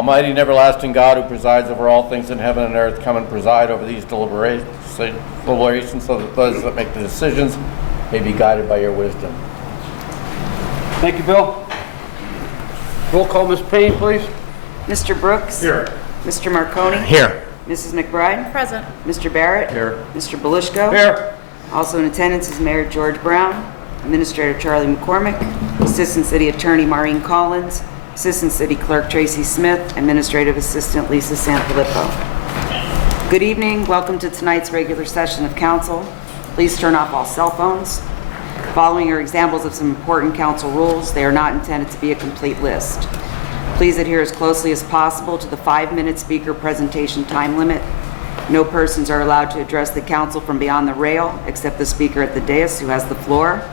Almighty and everlasting God, who presides over all things in heaven and earth, come and preside over these deliberations so that those that make the decisions may be guided by your wisdom. Thank you, Bill. Roll call, Ms. Payne, please. Mr. Brooks? Here. Mr. Marconi? Here. Mrs. McBride? Present. Mr. Barrett? Here. Mr. Belishko? Here. Also in attendance is Mayor George Brown, Administrator Charlie McCormick, Assistant City Attorney Maureen Collins, Assistant City Clerk Tracy Smith, Administrative Assistant Lisa Sanfilippo. Good evening. Welcome to tonight's regular session of council. Please turn off all cell phones. Following are examples of some important council rules. They are not intended to be a complete list. Please adhere as closely as possible to the 5-minute speaker presentation time limit. No persons are allowed to address the council from beyond the rail except the speaker at the dais who has the floor.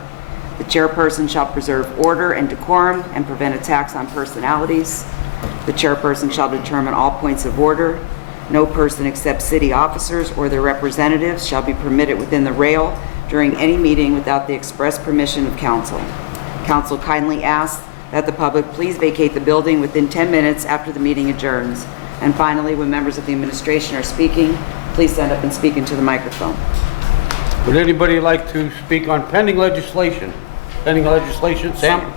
The chairperson shall preserve order and decorum and prevent attacks on personalities. The chairperson shall determine all points of order. No person except city officers or their representatives shall be permitted within the rail during any meeting without the express permission of council. Council kindly asks that the public please vacate the building within 10 minutes after the meeting adjourns. And finally, when members of the administration are speaking, please stand up and speak into the microphone. Would anybody like to speak on pending legislation? Pending legislation, Sam?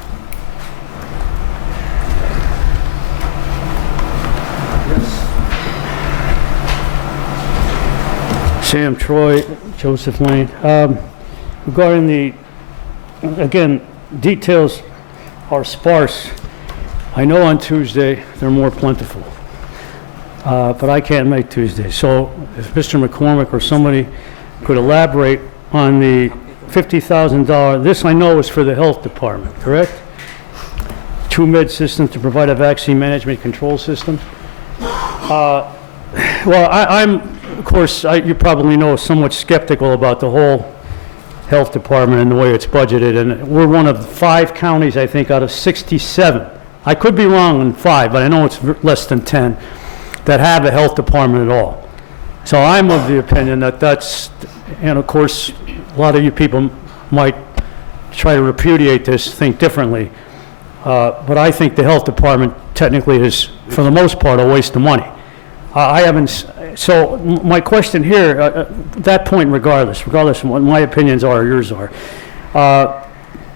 Sam Troy, Joseph Lane. Regarding the, again, details are sparse. I know on Tuesday they're more plentiful, but I can't make Tuesday. So if Mr. McCormick or somebody could elaborate on the $50,000, this I know is for the health department, correct? TrueMed system to provide a vaccine management control system. Well, I'm, of course, you probably know, somewhat skeptical about the whole health department and the way it's budgeted, and we're one of 5 counties, I think, out of 67. I could be wrong on 5, but I know it's less than 10 that have a health department at all. So I'm of the opinion that that's, and of course, a lot of you people might try to repudiate this, think differently, but I think the health department technically is, for the most part, a waste of money. I haven't, so my question here, that point regardless of what my opinions are or yours are,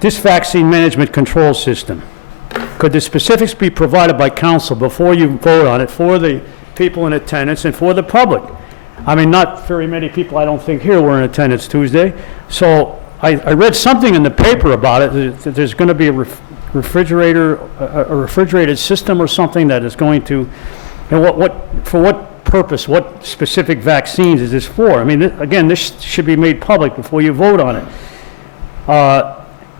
this vaccine management control system, could the specifics be provided by council before you vote on it for the people in attendance and for the public? I mean, not very many people, I don't think, here were in attendance Tuesday. So I read something in the paper about it, that there's going to be a refrigerated system or something that is going to, and for what purpose, what specific vaccines is this for? I mean, again, this should be made public before you vote on it.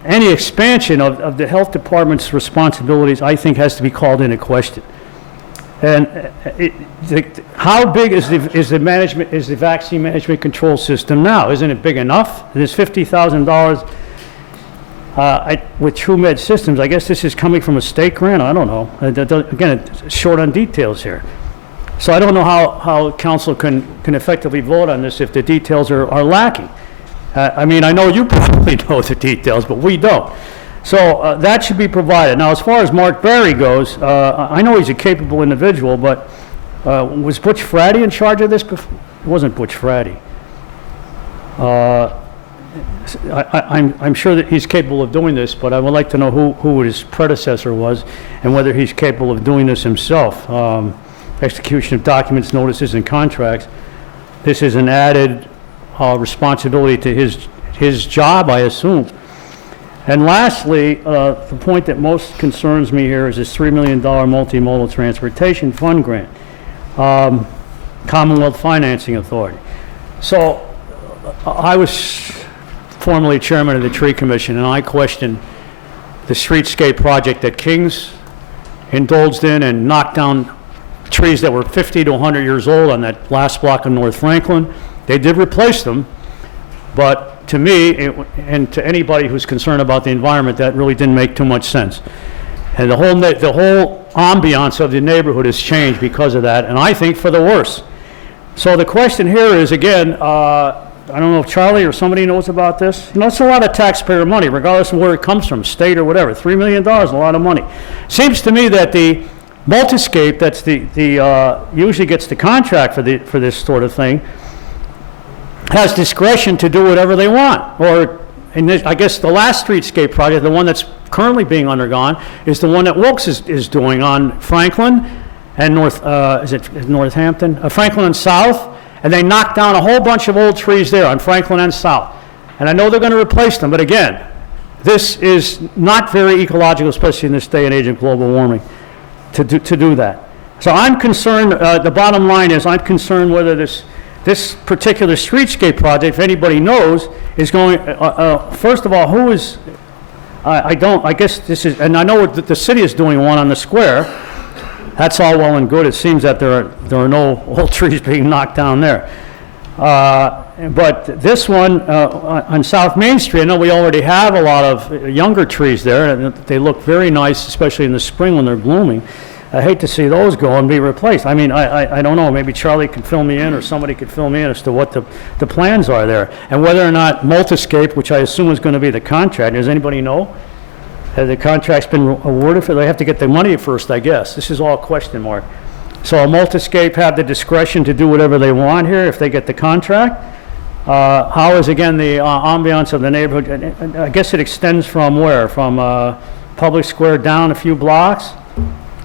Any expansion of the health department's responsibilities, I think, has to be called into question. And how big is the vaccine management control system now? Isn't it big enough? There's $50,000 with TrueMed Systems. I guess this is coming from a state grant. I don't know. Again, it's short on details here. So I don't know how council can effectively vote on this if the details are lacking. I mean, I know you probably know the details, but we don't. So that should be provided. Now, as far as Mark Barry goes, I know he's a capable individual, but was Butch Frady in charge of this before? It wasn't Butch Frady. I'm sure that he's capable of doing this, but I would like to know who his predecessor was and whether he's capable of doing this himself. Execution of documents, notices, and contracts. This is an added responsibility to his job, I assume. And lastly, the point that most concerns me here is this $3 million multimodal transportation fund grant, Commonwealth Financing Authority. So I was formerly chairman of the Tree Commission, and I questioned the streetscape project that Kings indulged in and knocked down trees that were 50 to 100 years old on that last block of North Franklin. They did replace them, but to me, and to anybody who's concerned about the environment, that really didn't make too much sense. And the whole ambiance of the neighborhood has changed because of that, and I think for the worse. So the question here is, again, I don't know if Charlie or somebody knows about this. You know, it's a lot of taxpayer money, regardless of where it comes from, state or whatever. $3 million, a lot of money. Seems to me that the Multiscape, that's usually gets the contract for this sort of thing, has discretion to do whatever they want. Or, I guess the last streetscape project, the one that's currently being undergone, is the one that Wilkes is doing on Franklin and Northampton? Franklin and South, and they knocked down a whole bunch of old trees there on Franklin and South. And I know they're going to replace them, but again, this is not very ecological, especially in this day and age of global warming, to do that. So I'm concerned, the bottom line is, I'm concerned whether this particular streetscape project, if anybody knows, is going, first of all, who is, I guess this is, and I know that the city is doing one on the square. That's all well and good. It seems that there are no old trees being knocked down there. But this one on South Main Street, I know we already have a lot of younger trees there, and they look very nice, especially in the spring when they're blooming. I hate to see those go and be replaced. I mean, I don't know, maybe Charlie could fill me in, or somebody could fill me in as to what the plans are there. And whether or not Multiscape, which I assume is going to be the contract, does anybody know? Has the contract's been awarded for? They have to get the money first, I guess. This is all a question mark. So will Multiscape have the discretion to do whatever they want here if they get the contract? How is, again, the ambiance of the neighborhood? I guess it extends from where? From Public Square down a few blocks?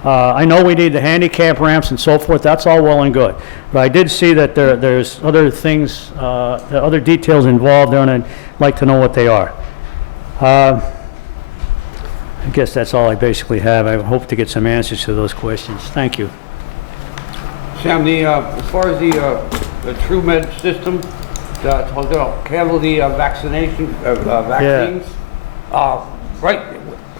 I know we need the handicap ramps and so forth. That's all well and good. But I did see that there's other things, other details involved there, and I'd like to know what they are. I guess that's all I basically have. I hope to get some answers to those questions. Thank you. Sam, as far as the TrueMed system, to handle the vaccines, right,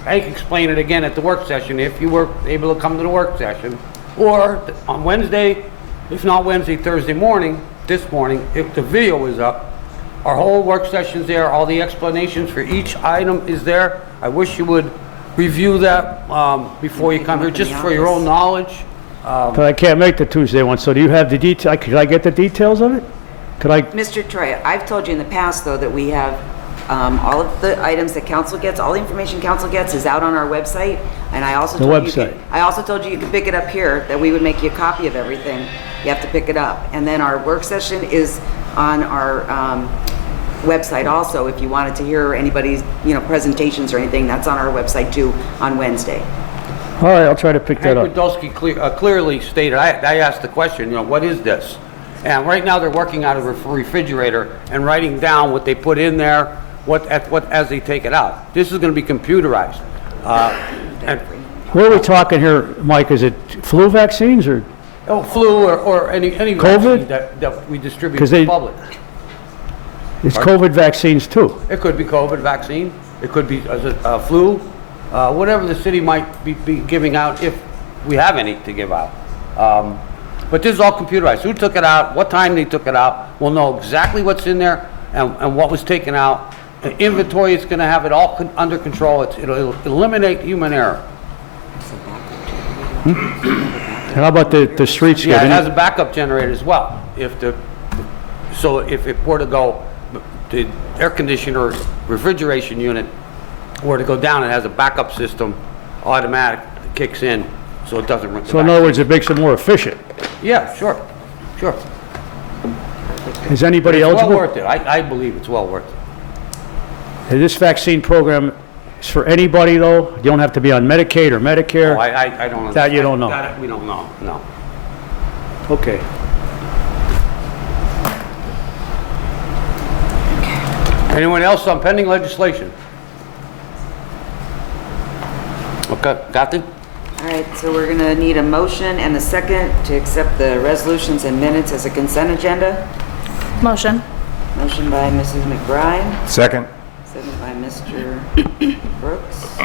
I can explain it again at the work session if you were able to come to the work session, or on Wednesday, if not Wednesday, Thursday morning, this morning, if the video is up, our whole work session's there, all the explanations for each item is there. I wish you would review that before you come here, just for your own knowledge. But I can't make the Tuesday one, so do you have the detail? Could I get the details of it? Could I? Mr. Troy, I've told you in the past, though, that we have all of the items that council gets, all the information council gets is out on our website. And I also told you you could pick it up here, that we would make you a copy of everything. You have to pick it up. And then our work session is on our website also. If you wanted to hear anybody's, presentations or anything, that's on our website too on Wednesday. All right, I'll try to pick that up. Hank Podolsky clearly stated, I asked the question, what is this? And right now they're working out of a refrigerator and writing down what they put in there, as they take it out. This is going to be computerized. Where are we talking here, Mike? Is it flu vaccines or? Oh, flu or any COVID? vaccine that we distribute to the public. It's COVID vaccines too. It could be COVID vaccine. It could be flu. Whatever the city might be giving out, if we have any to give out. But this is all computerized. Who took it out, what time they took it out, we'll know exactly what's in there and what was taken out. The inventory is going to have it all under control. It'll eliminate human error. How about the streetscape? Yeah, it has a backup generator as well. If it were to go, the air conditioner refrigeration unit were to go down, it has a backup system, automatic, that kicks in, so it doesn't run. So in other words, it makes it more efficient. Yeah, sure. Is anybody eligible? Well worth it. I believe it's well worth it. This vaccine program is for anybody, though? You don't have to be on Medicaid or Medicare? Oh, I don't know. That you don't know? That we don't know, no. Okay. Anyone else on pending legislation? Okay, got it? All right, so we're going to need a motion and a second to accept the resolutions and minutes as a consent agenda. Motion. Motion by Mrs. McBride, Second. second by Mr. Brooks.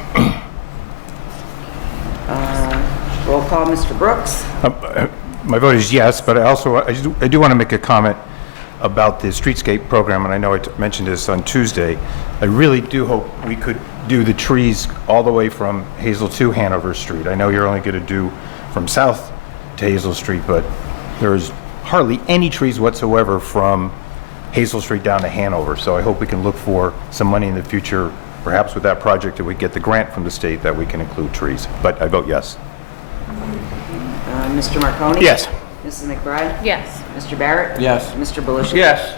Roll call, Mr. Brooks. My vote is yes, but I do want to make a comment about the streetscape program, and I know I mentioned this on Tuesday. I really do hope we could do the trees all the way from Hazel to Hanover Street. I know you're only going to do from South to Hazel Street, but there's hardly any trees whatsoever from Hazel Street down to Hanover. So I hope we can look for some money in the future, perhaps with that project, that we get the grant from the state that we can include trees. But I vote yes. Mr. Marconi? Yes. Mrs. McBride? Yes. Mr. Barrett? Yes. Mr. Belushi? Yes.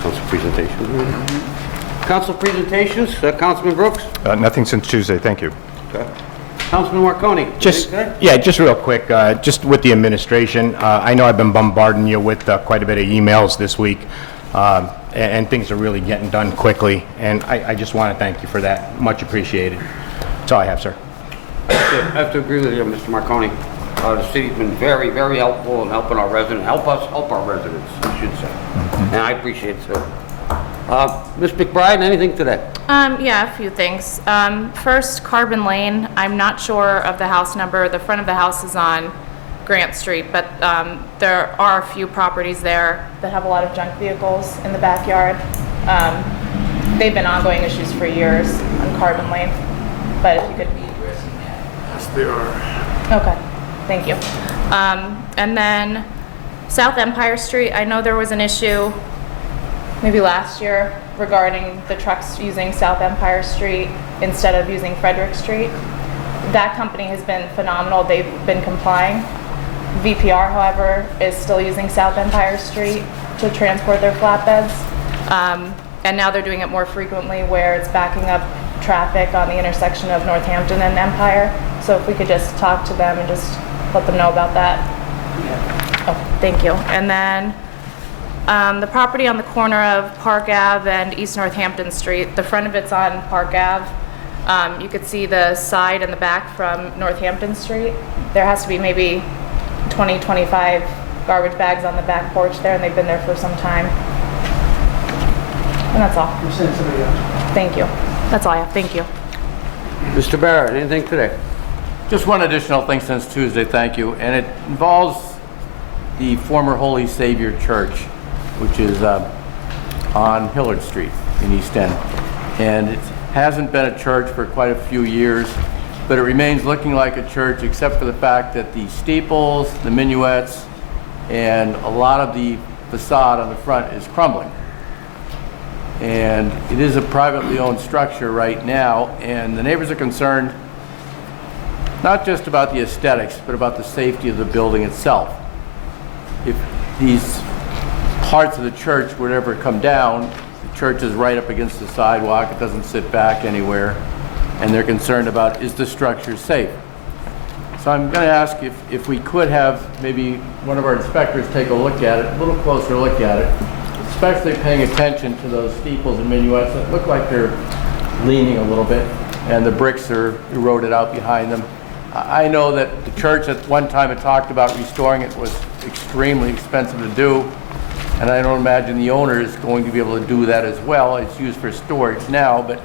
Council presentation. Council presentations, Councilman Brooks? Nothing since Tuesday, thank you. Councilman Marconi? Just, anything today? yeah, just real quick, just with the administration, I know I've been bombarding you with quite a bit of emails this week, and things are really getting done quickly, and I just want to thank you for that. Much appreciated. That's all I have, sir. I have to agree with you, Mr. Marconi. The city's been very, very helpful in helping our residents, help our residents, I should say. And I appreciate it, sir. Ms. McBride, anything today? Yeah, a few things. First, Carbon Lane. I'm not sure of the house number. The front of the house is on Grant Street, but there are a few properties there that have a lot of junk vehicles in the backyard. They've been ongoing issues for years on Carbon Lane, but if you could... Yes, they are. Okay, thank you. And then South Empire Street, I know there was an issue maybe last year regarding the trucks using South Empire Street instead of using Frederick Street. That company has been phenomenal. They've been complying. VPR, however, is still using South Empire Street to transport their flatbeds. And now they're doing it more frequently where it's backing up traffic on the intersection of Northampton and Empire. So if we could just talk to them and just let them know about that. Oh, thank you. And then the property on the corner of Park Ave and East Northampton Street, the front of it's on Park Ave. You could see the side and the back from Northampton Street. There has to be maybe 20, 25 garbage bags on the back porch there, and they've been there for some time. And that's all. I'm sending somebody else. Thank you. That's all I have. Thank you. Mr. Barrett, anything today? Just one additional thing since Tuesday, thank you, and it involves the former Holy Savior Church, which is on Hillard Street in East End. And it hasn't been a church for quite a few years, but it remains looking like a church except for the fact that the steeples, the minuets, and a lot of the facade on the front is crumbling. And it is a privately owned structure right now, and the neighbors are concerned not just about the aesthetics, but about the safety of the building itself. If these parts of the church would ever come down, the church is right up against the sidewalk, it doesn't sit back anywhere, and they're concerned about, is the structure safe? So I'm going to ask if we could have maybe one of our inspectors take a look at it, a little closer look at it, especially paying attention to those steeples and minuets that look like they're leaning a little bit, and the bricks are eroded out behind them. I know that the church at one time had talked about restoring it was extremely expensive to do, and I don't imagine the owner is going to be able to do that as well. It's used for storage now, but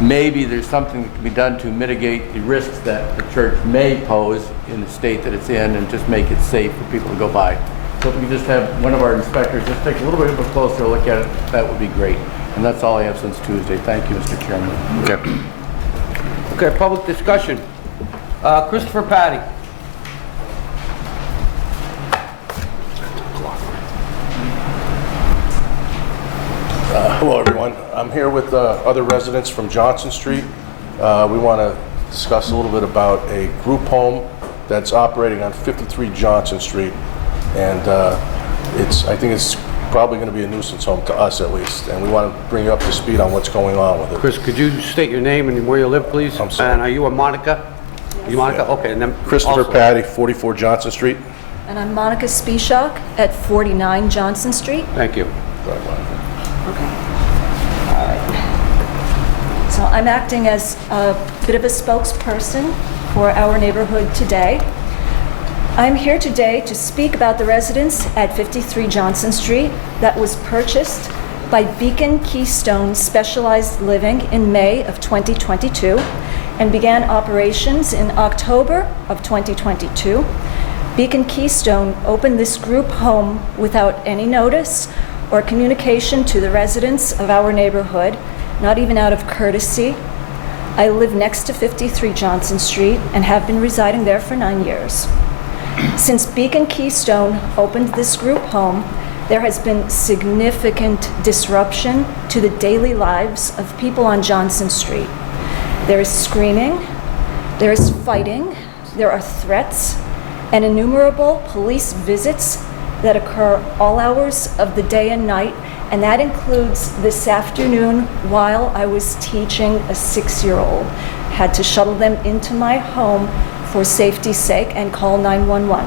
maybe there's something that can be done to mitigate the risks that the church may pose in the state that it's in and just make it safe for people to go by. So if we could just have one of our inspectors just take a little bit of a closer look at it, that would be great. And that's all I have since Tuesday. Thank you, Mr. Chairman. Okay. Okay, public discussion. Christopher Patty. Hello, everyone. I'm here with other residents from Johnson Street. We want to discuss a little bit about a group home that's operating on 53 Johnson Street. And I think it's probably going to be a nuisance home to us at least. And we want to bring you up to speed on what's going on with it. Chris, could you state your name and where you live, please? I'm sorry. And are you a Monica? You Monica? Yeah. Okay, and then Christopher also- Patty, 44 Johnson Street. And I'm Monica Spieshak at 49 Johnson Street. Thank you. Go ahead, Monica. Okay. All right. So I'm acting as a bit of a spokesperson for our neighborhood today. I'm here today to speak about the residence at 53 Johnson Street that was purchased by Beacon Keystone Specialized Living in May of 2022 and began operations in October of 2022. Beacon Keystone opened this group home without any notice or communication to the residents of our neighborhood, not even out of courtesy. I live next to 53 Johnson Street and have been residing there for 9 years. Since Beacon Keystone opened this group home, there has been significant disruption to the daily lives of people on Johnson Street. There is screaming, There is fighting, there are threats, and innumerable police visits that occur all hours of the day and night, and that includes this afternoon while I was teaching a 6-year-old. Had to shuttle them into my home for safety's sake and call 911.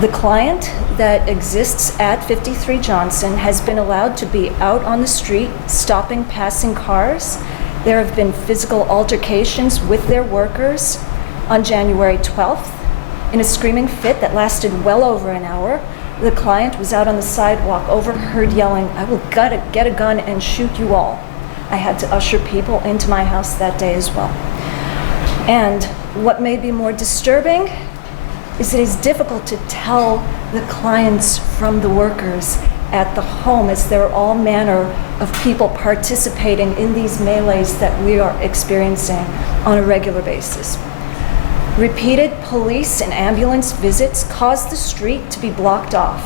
The client that exists at 53 Johnson has been allowed to be out on the street, stopping passing cars. There have been physical altercations with their workers on January 12th. In a screaming fit that lasted well over an hour, the client was out on the sidewalk, overheard yelling, "I will get a gun and shoot you all." I had to usher people into my house that day as well. And what may be more disturbing is it is difficult to tell the clients from the workers at the home, as there are all manner of people participating in these melees that we are experiencing on a regular basis. Repeated police and ambulance visits caused the street to be blocked off.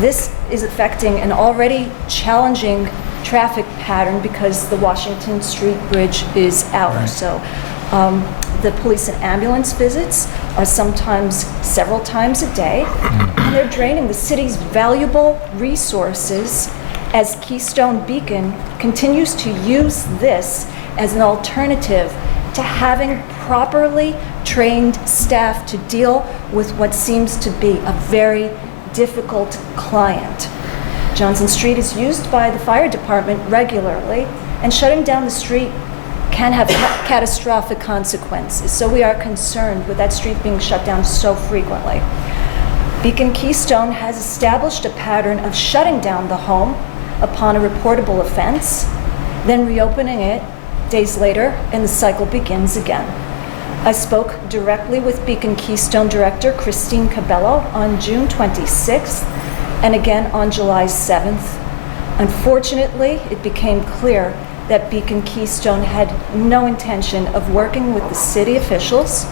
This is affecting an already challenging traffic pattern because the Washington Street Bridge is out. Right. So the police and ambulance visits are sometimes several times a day, and they're draining the city's valuable resources as Keystone Beacon continues to use this as an alternative to having properly trained staff to deal with what seems to be a very difficult client. Johnson Street is used by the fire department regularly, and shutting down the street can have catastrophic consequences. So we are concerned with that street being shut down so frequently. Beacon Keystone has established a pattern of shutting down the home upon a reportable offense, then reopening it days later, and the cycle begins again. I spoke directly with Beacon Keystone Director Christine Cabello on June 26th and again on July 7th. Unfortunately, it became clear that Beacon Keystone had no intention of working with the city officials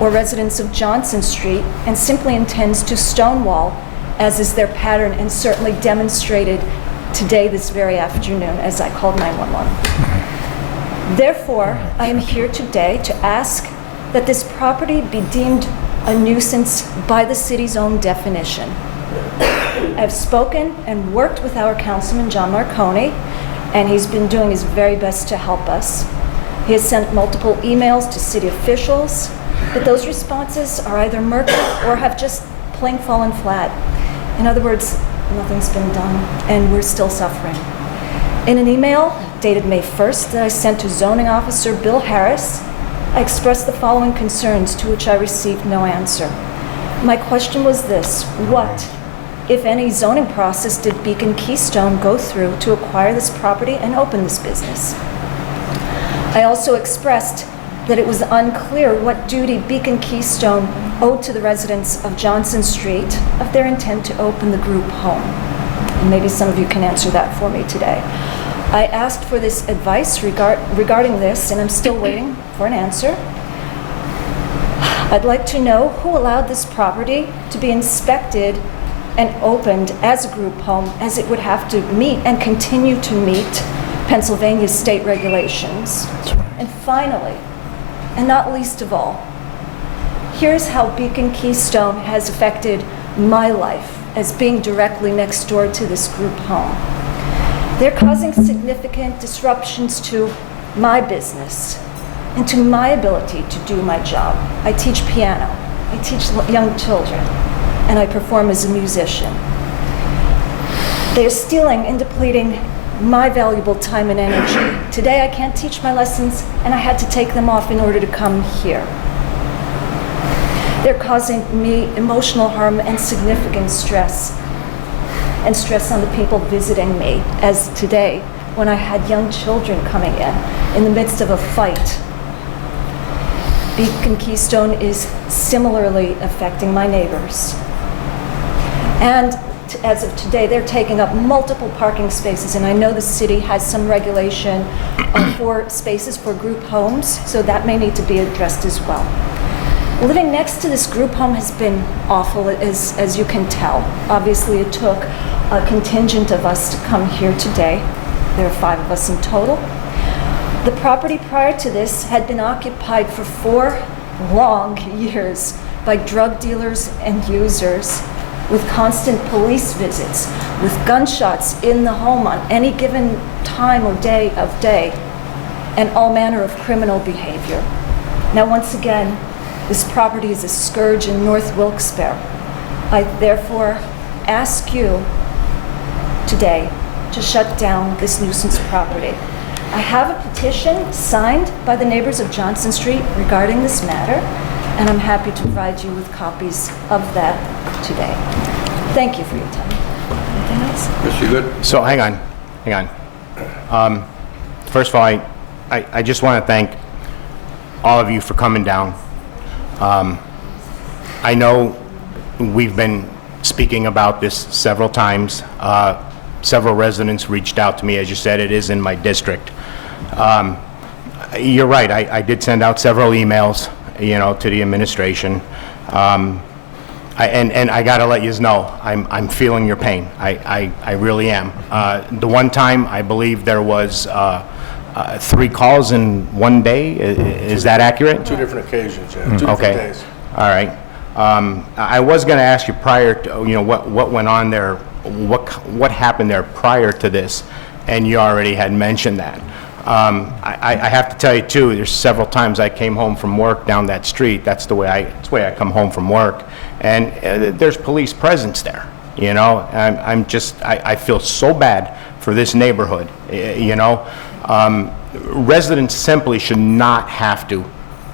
or residents of Johnson Street, and simply intends to stonewall, as is their pattern and certainly demonstrated today, this very afternoon, as I called 911. Therefore, I am here today to ask that this property be deemed a nuisance by the city's own definition. I've spoken and worked with our councilman, John Marconi, and he's been doing his very best to help us. He has sent multiple emails to city officials, but those responses are either murky or have just plain fallen flat. In other words, nothing's been done, and we're still suffering. In an email dated May 1st that I sent to zoning officer Bill Harris, I expressed the following concerns, to which I received no answer. My question was this: what, if any, zoning process did Beacon Keystone go through to acquire this property and open this business? I also expressed that it was unclear what duty Beacon Keystone owed to the residents of Johnson Street of their intent to open the group home. And maybe some of you can answer that for me today. I asked for this advice regarding this, and I'm still waiting for an answer. I'd like to know who allowed this property to be inspected and opened as a group home, as it would have to meet and continue to meet Pennsylvania state regulations. And finally, and not least of all, here's how Beacon Keystone has affected my life as being directly next door to this group home. They're causing significant disruptions to my business and to my ability to do my job. I teach piano, I teach young children, and I perform as a musician. They're stealing and depleting my valuable time and energy. Today I can't teach my lessons, and I had to take them off in order to come here. They're causing me emotional harm and significant stress, and stress on the people visiting me, as today, when I had young children coming in the midst of a fight. Beacon Keystone is similarly affecting my neighbors. And as of today, they're taking up multiple parking spaces, and I know the city has some regulation for spaces for group homes, so that may need to be addressed as well. Living next to this group home has been awful, as you can tell. Obviously, it took a contingent of us to come here today. There are 5 of us in total. The property prior to this had been occupied for 4 long years by drug dealers and users, with constant police visits, with gunshots in the home on any given time or day of day, and all manner of criminal behavior. Now, once again, this property is a scourge in North Wilkes-Barre. I therefore ask you today to shut down this nuisance property. I have a petition signed by the neighbors of Johnson Street regarding this matter, and I'm happy to provide you with copies of that today. Thank you for your time. Anything else? Chris, you good? So hang on. First of all, I just want to thank all of you for coming down. I know we've been speaking about this several times. Several residents reached out to me. As you said, it is in my district. You're right, I did send out several emails, to the administration. And I gotta let you know, I'm feeling your pain. I really am. The one time, I believe there was 3 calls in one day. Is that accurate? 2 different occasions, yeah. 2 different Okay. days. All right. I was going to ask you prior to, what went on there, what happened there prior to this, and you already had mentioned that. I have to tell you too, there's several times I came home from work down that street. That's the way I come home from work, and there's police presence there. I feel so bad for this neighborhood. Residents simply should not have to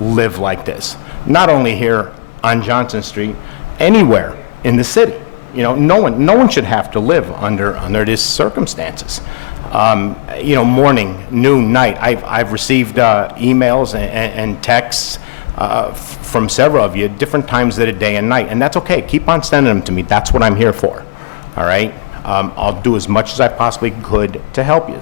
live like this. Not only here on Johnson Street, anywhere in the city. No one should have to live under these circumstances. Morning, noon, night. I've received emails and texts from several of you at different times of the day and night, and that's okay. Keep on sending them to me. That's what I'm here for. All right. I'll do as much as I possibly could to help you.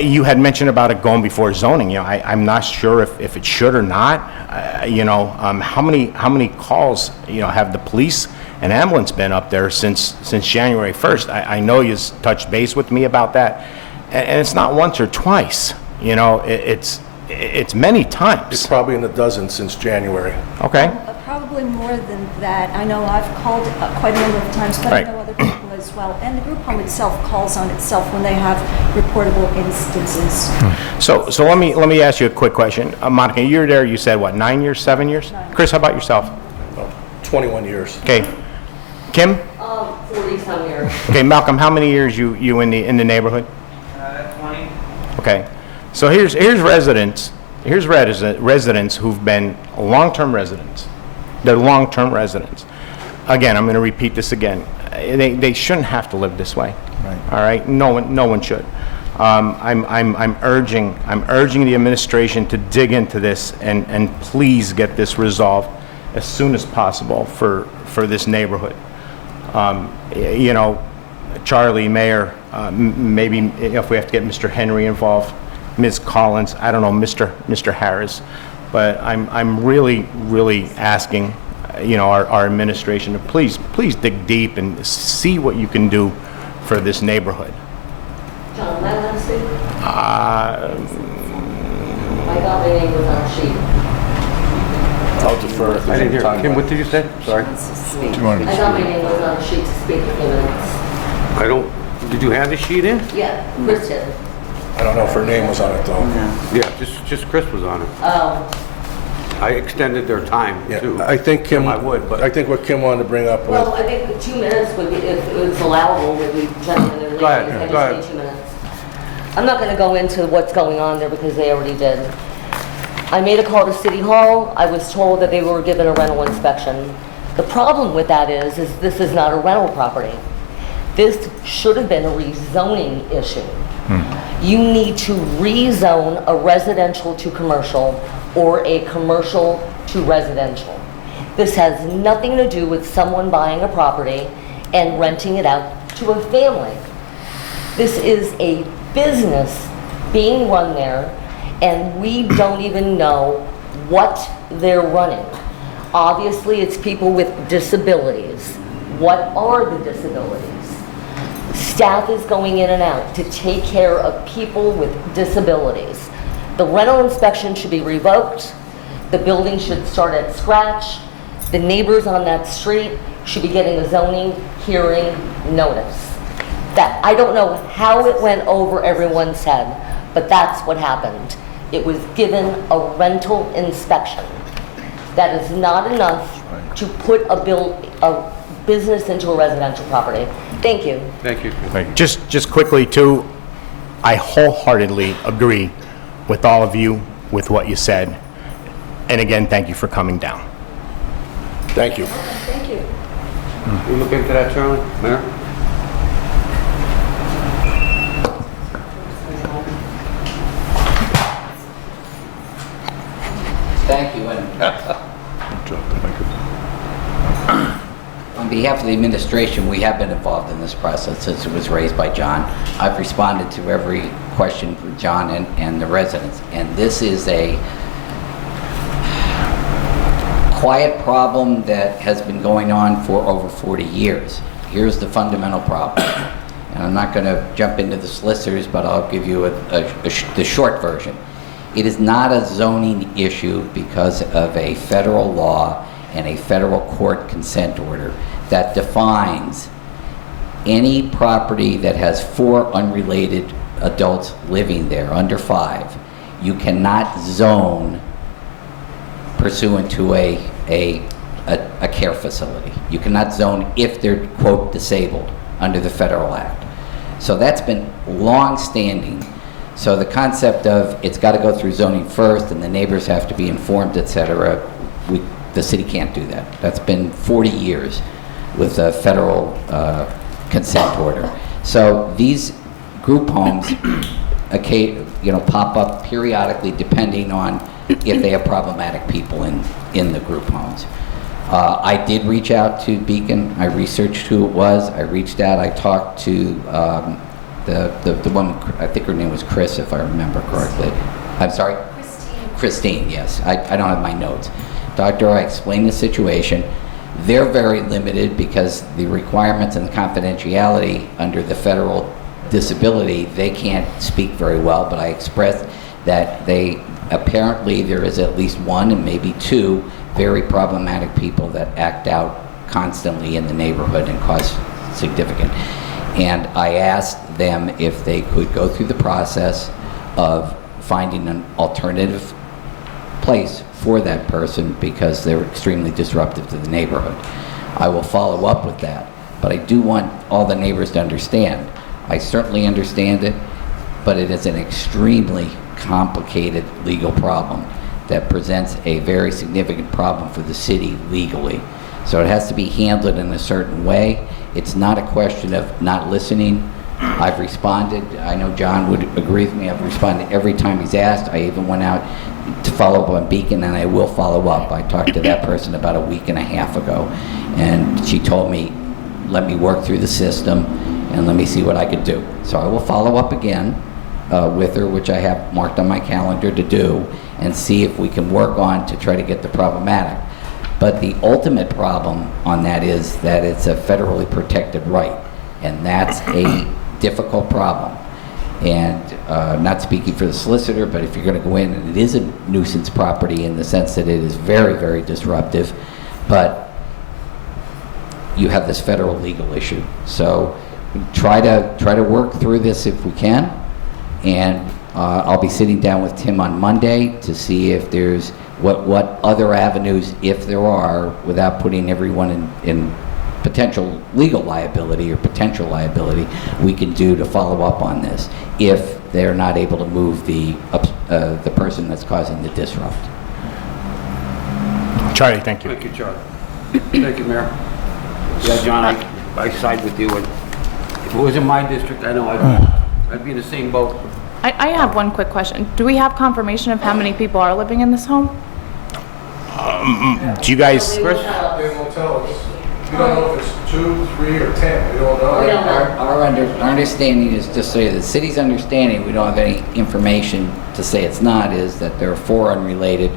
You had mentioned about it going before zoning. I'm not sure if it should or not. How many calls have the police and ambulance been up there since January 1st? I know you touched base with me about that, and it's not once or twice. It's many times. It's probably in the dozen since January. Okay. Probably more than that. I know I've called quite a number of times, but Right. I know other people as well. And the group home itself calls on itself when they have reportable instances. So let me ask you a quick question. Monica, you're there, you said what, 9 years, 7 years? 9. Chris, how about yourself? 21 years. Okay. Kim? 40-some years. Okay, Malcolm, how many years you in the neighborhood? 20. Okay. So here's residents who've been long-term residents. They're long-term residents. Again, I'm going to repeat this again. They shouldn't have to live this way. Right. All right. No one should. I'm urging the administration to dig into this and please get this resolved as soon as possible for this neighborhood. Charlie, Mayor, maybe if we have to get Mr. Henry involved, Ms. Collins, I don't know, Mr. Harris, but I'm really asking, our administration to please dig deep and see what you can do for this neighborhood. John, my last name? I got my name was on a sheet. I'll defer if I there's didn't any hear. time Kim, left. what did you say? Sorry. Do you want to I got my name was on a sheet to speak a few minutes. Did you have the sheet in? Yeah, Chris did. I don't know if her name was on it, though. Yeah, just Chris was on it. Oh, I extended their time too. Yeah, I think Kim, I would, but- I think what Kim wanted to bring up well, with, I think the 2 minutes would be, if it was allowable, would be gentlemen and ladies. Go ahead, I go just ahead. need 2 minutes. I'm not going to go into what's going on there because they already did. I made a call to City Hall. I was told that they were given a rental inspection. The problem with that is this is not a rental property. This should have been a rezoning issue. You need to rezone a residential to commercial or a commercial to residential. This has nothing to do with someone buying a property and renting it out to a family. This is a business being run there, and we don't even know what they're running. Obviously, it's people with disabilities. What are the disabilities? Staff is going in and out to take care of people with disabilities. The rental inspection should be revoked. The building should start at scratch. The neighbors on that street should be getting a zoning hearing notice. That, I don't know how it went over everyone's head, but that's what happened. It was given a rental inspection. That is not enough to put a business into a residential property. Thank you. Thank you. Just quickly too, I wholeheartedly agree with all of you with what you said. And again, thank you for coming down. Thank you. Thank you. You look into that, Charlie? Mayor? Thank you, and on behalf of the administration, we have been involved in this process since it was raised by John. I've responded to every question from John and the residents, and this is a quiet problem that has been going on for over 40 years. Here's the fundamental problem, and I'm not going to jump into the solicitors, but I'll give you the short version. It is not a zoning issue because of a federal law and a federal court consent order that defines any property that has 4 unrelated adults living there, under 5. You cannot zone pursuant to a care facility. You cannot zone if they're, quote, disabled under the federal act. So that's been long-standing. So the concept of it's got to go through zoning first and the neighbors have to be informed, et cetera, the city can't do that. That's been 40 years with a federal consent order. So these group homes pop up periodically depending on if they have problematic people in the group homes. I did reach out to Beacon. I researched who it was. I reached out. I talked to the woman, I think her name was Chris, if I remember correctly. I'm sorry? Christine, yes. I don't have my notes. Doctor, I explained the situation. They're very limited because the requirements and the confidentiality under the federal disability, they can't speak very well, but I expressed that apparently there is at least 1 and maybe 2 very problematic people that act out constantly in the neighborhood and cause significant. And I asked them if they could go through the process of finding an alternative place for that person because they're extremely disruptive to the neighborhood. I will follow up with that, but I do want all the neighbors to understand. I certainly understand it, but it is an extremely complicated legal problem that presents a very significant problem for the city legally. So it has to be handled in a certain way. It's not a question of not listening. I've responded. I know John would agree with me. I've responded every time he's asked. I even went out to follow up on Beacon, and I will follow up. I talked to that person about a week and a half ago, and she told me, let me work through the system and let me see what I could do. So I will follow up again with her, which I have marked on my calendar to do, and see if we can work on to try to get the problematic. But the ultimate problem on that is that it's a federally protected right, and that's a difficult problem. And not speaking for the solicitor, but if you're going to go in, and it is a nuisance property in the sense that it is very, very disruptive, but you have this federal legal issue. So try to work through this if we can, and I'll be sitting down with Tim on Monday to see if there's what other avenues, if there are, without putting everyone in potential legal liability or potential liability, we can do to follow up on this if they're not able to move the person that's causing the disrupt. Charlie, thank you. Thank you, Charlie. Thank you, Mayor. Yeah, John, I side with you. And if it was in my district, I know I'd be in the same boat. I have one quick question. Do we have confirmation of how many people are living in this home? Do you guys? Chris? They won't tell us. We don't know if it's 2, 3, or 10. We don't know. We don't know. Our understanding is, just so the city's understanding, we don't have any information to say it's not, is that there are 4 unrelated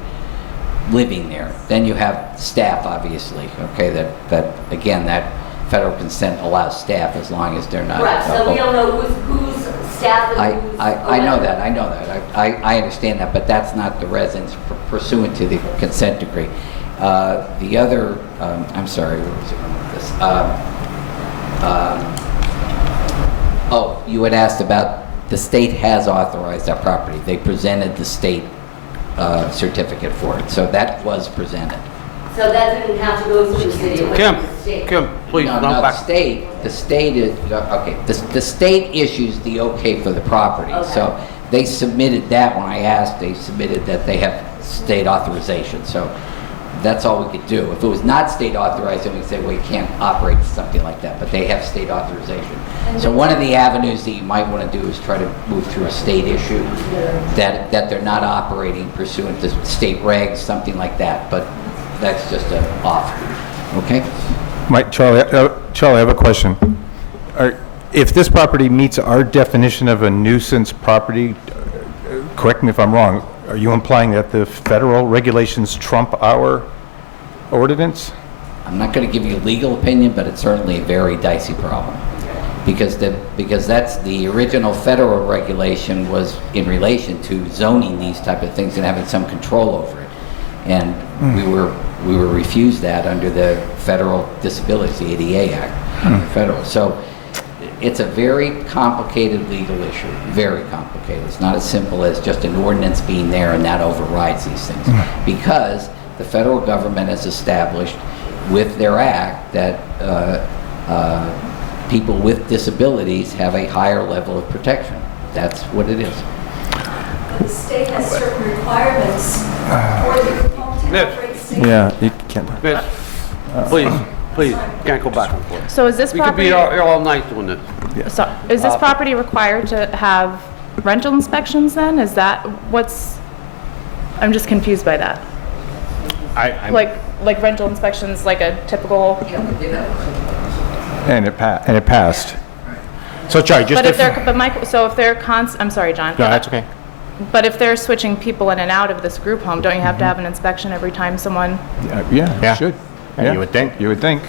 living there. Then you have staff, obviously, okay, that again, that federal consent allows staff as long as they're not. Correct, so we don't know who's staff I, and who's... I know that, I understand that, but that's not the residence pursuant to the consent decree. The other, I'm sorry, where was it going with this? Oh, you had asked about, the state has authorized that property. They presented the state certificate for it, so that was presented. So that didn't have to go through the city, it went Kim, to the state. Kim, please, No, don't the back. state is, okay, the state issues the okay for the property. Okay. So they submitted that when I asked, they submitted that they have state authorization. So that's all we could do. If it was not state authorized, then we'd say, well, you can't operate something like that, but they have state authorization. So one of the avenues that you might want to do is try to move through a state issue, that they're not operating pursuant to state regs, something like that, but that's just an off, okay? Charlie, I have a question. If this property meets our definition of a nuisance property, correct me if I'm wrong, are you implying that the federal regulations trump our ordinance? I'm not going to give you a legal opinion, but it's certainly a very dicey problem. Because that's the original federal regulation was in relation to zoning these type of things and having some control over it. And we were refused that under the Federal Disabilities, the ADA Act, federal. So it's a very complicated legal issue, very complicated. It's not as simple as just an ordinance being there and that overrides these things. Because the federal government has established with their act that people with disabilities have a higher level of protection. That's what it is. But the state has certain requirements for the group home to Mitch. operate safely. Yeah, you can't. Mitch, please, can't go back and forth. So is this We could be property, here all night doing this. so is this property required to have rental inspections then? Is that what's, I'm just confused by that. I'm- Like rental inspections, like a typical, And it passed. So Charlie, just but if they're, but Mike, so if they're I'm sorry, John. No, that's okay. But if they're switching people in and out of this group home, don't you have to have an inspection every time someone? Yeah, Yeah. you should. Yeah, you would think. You would think.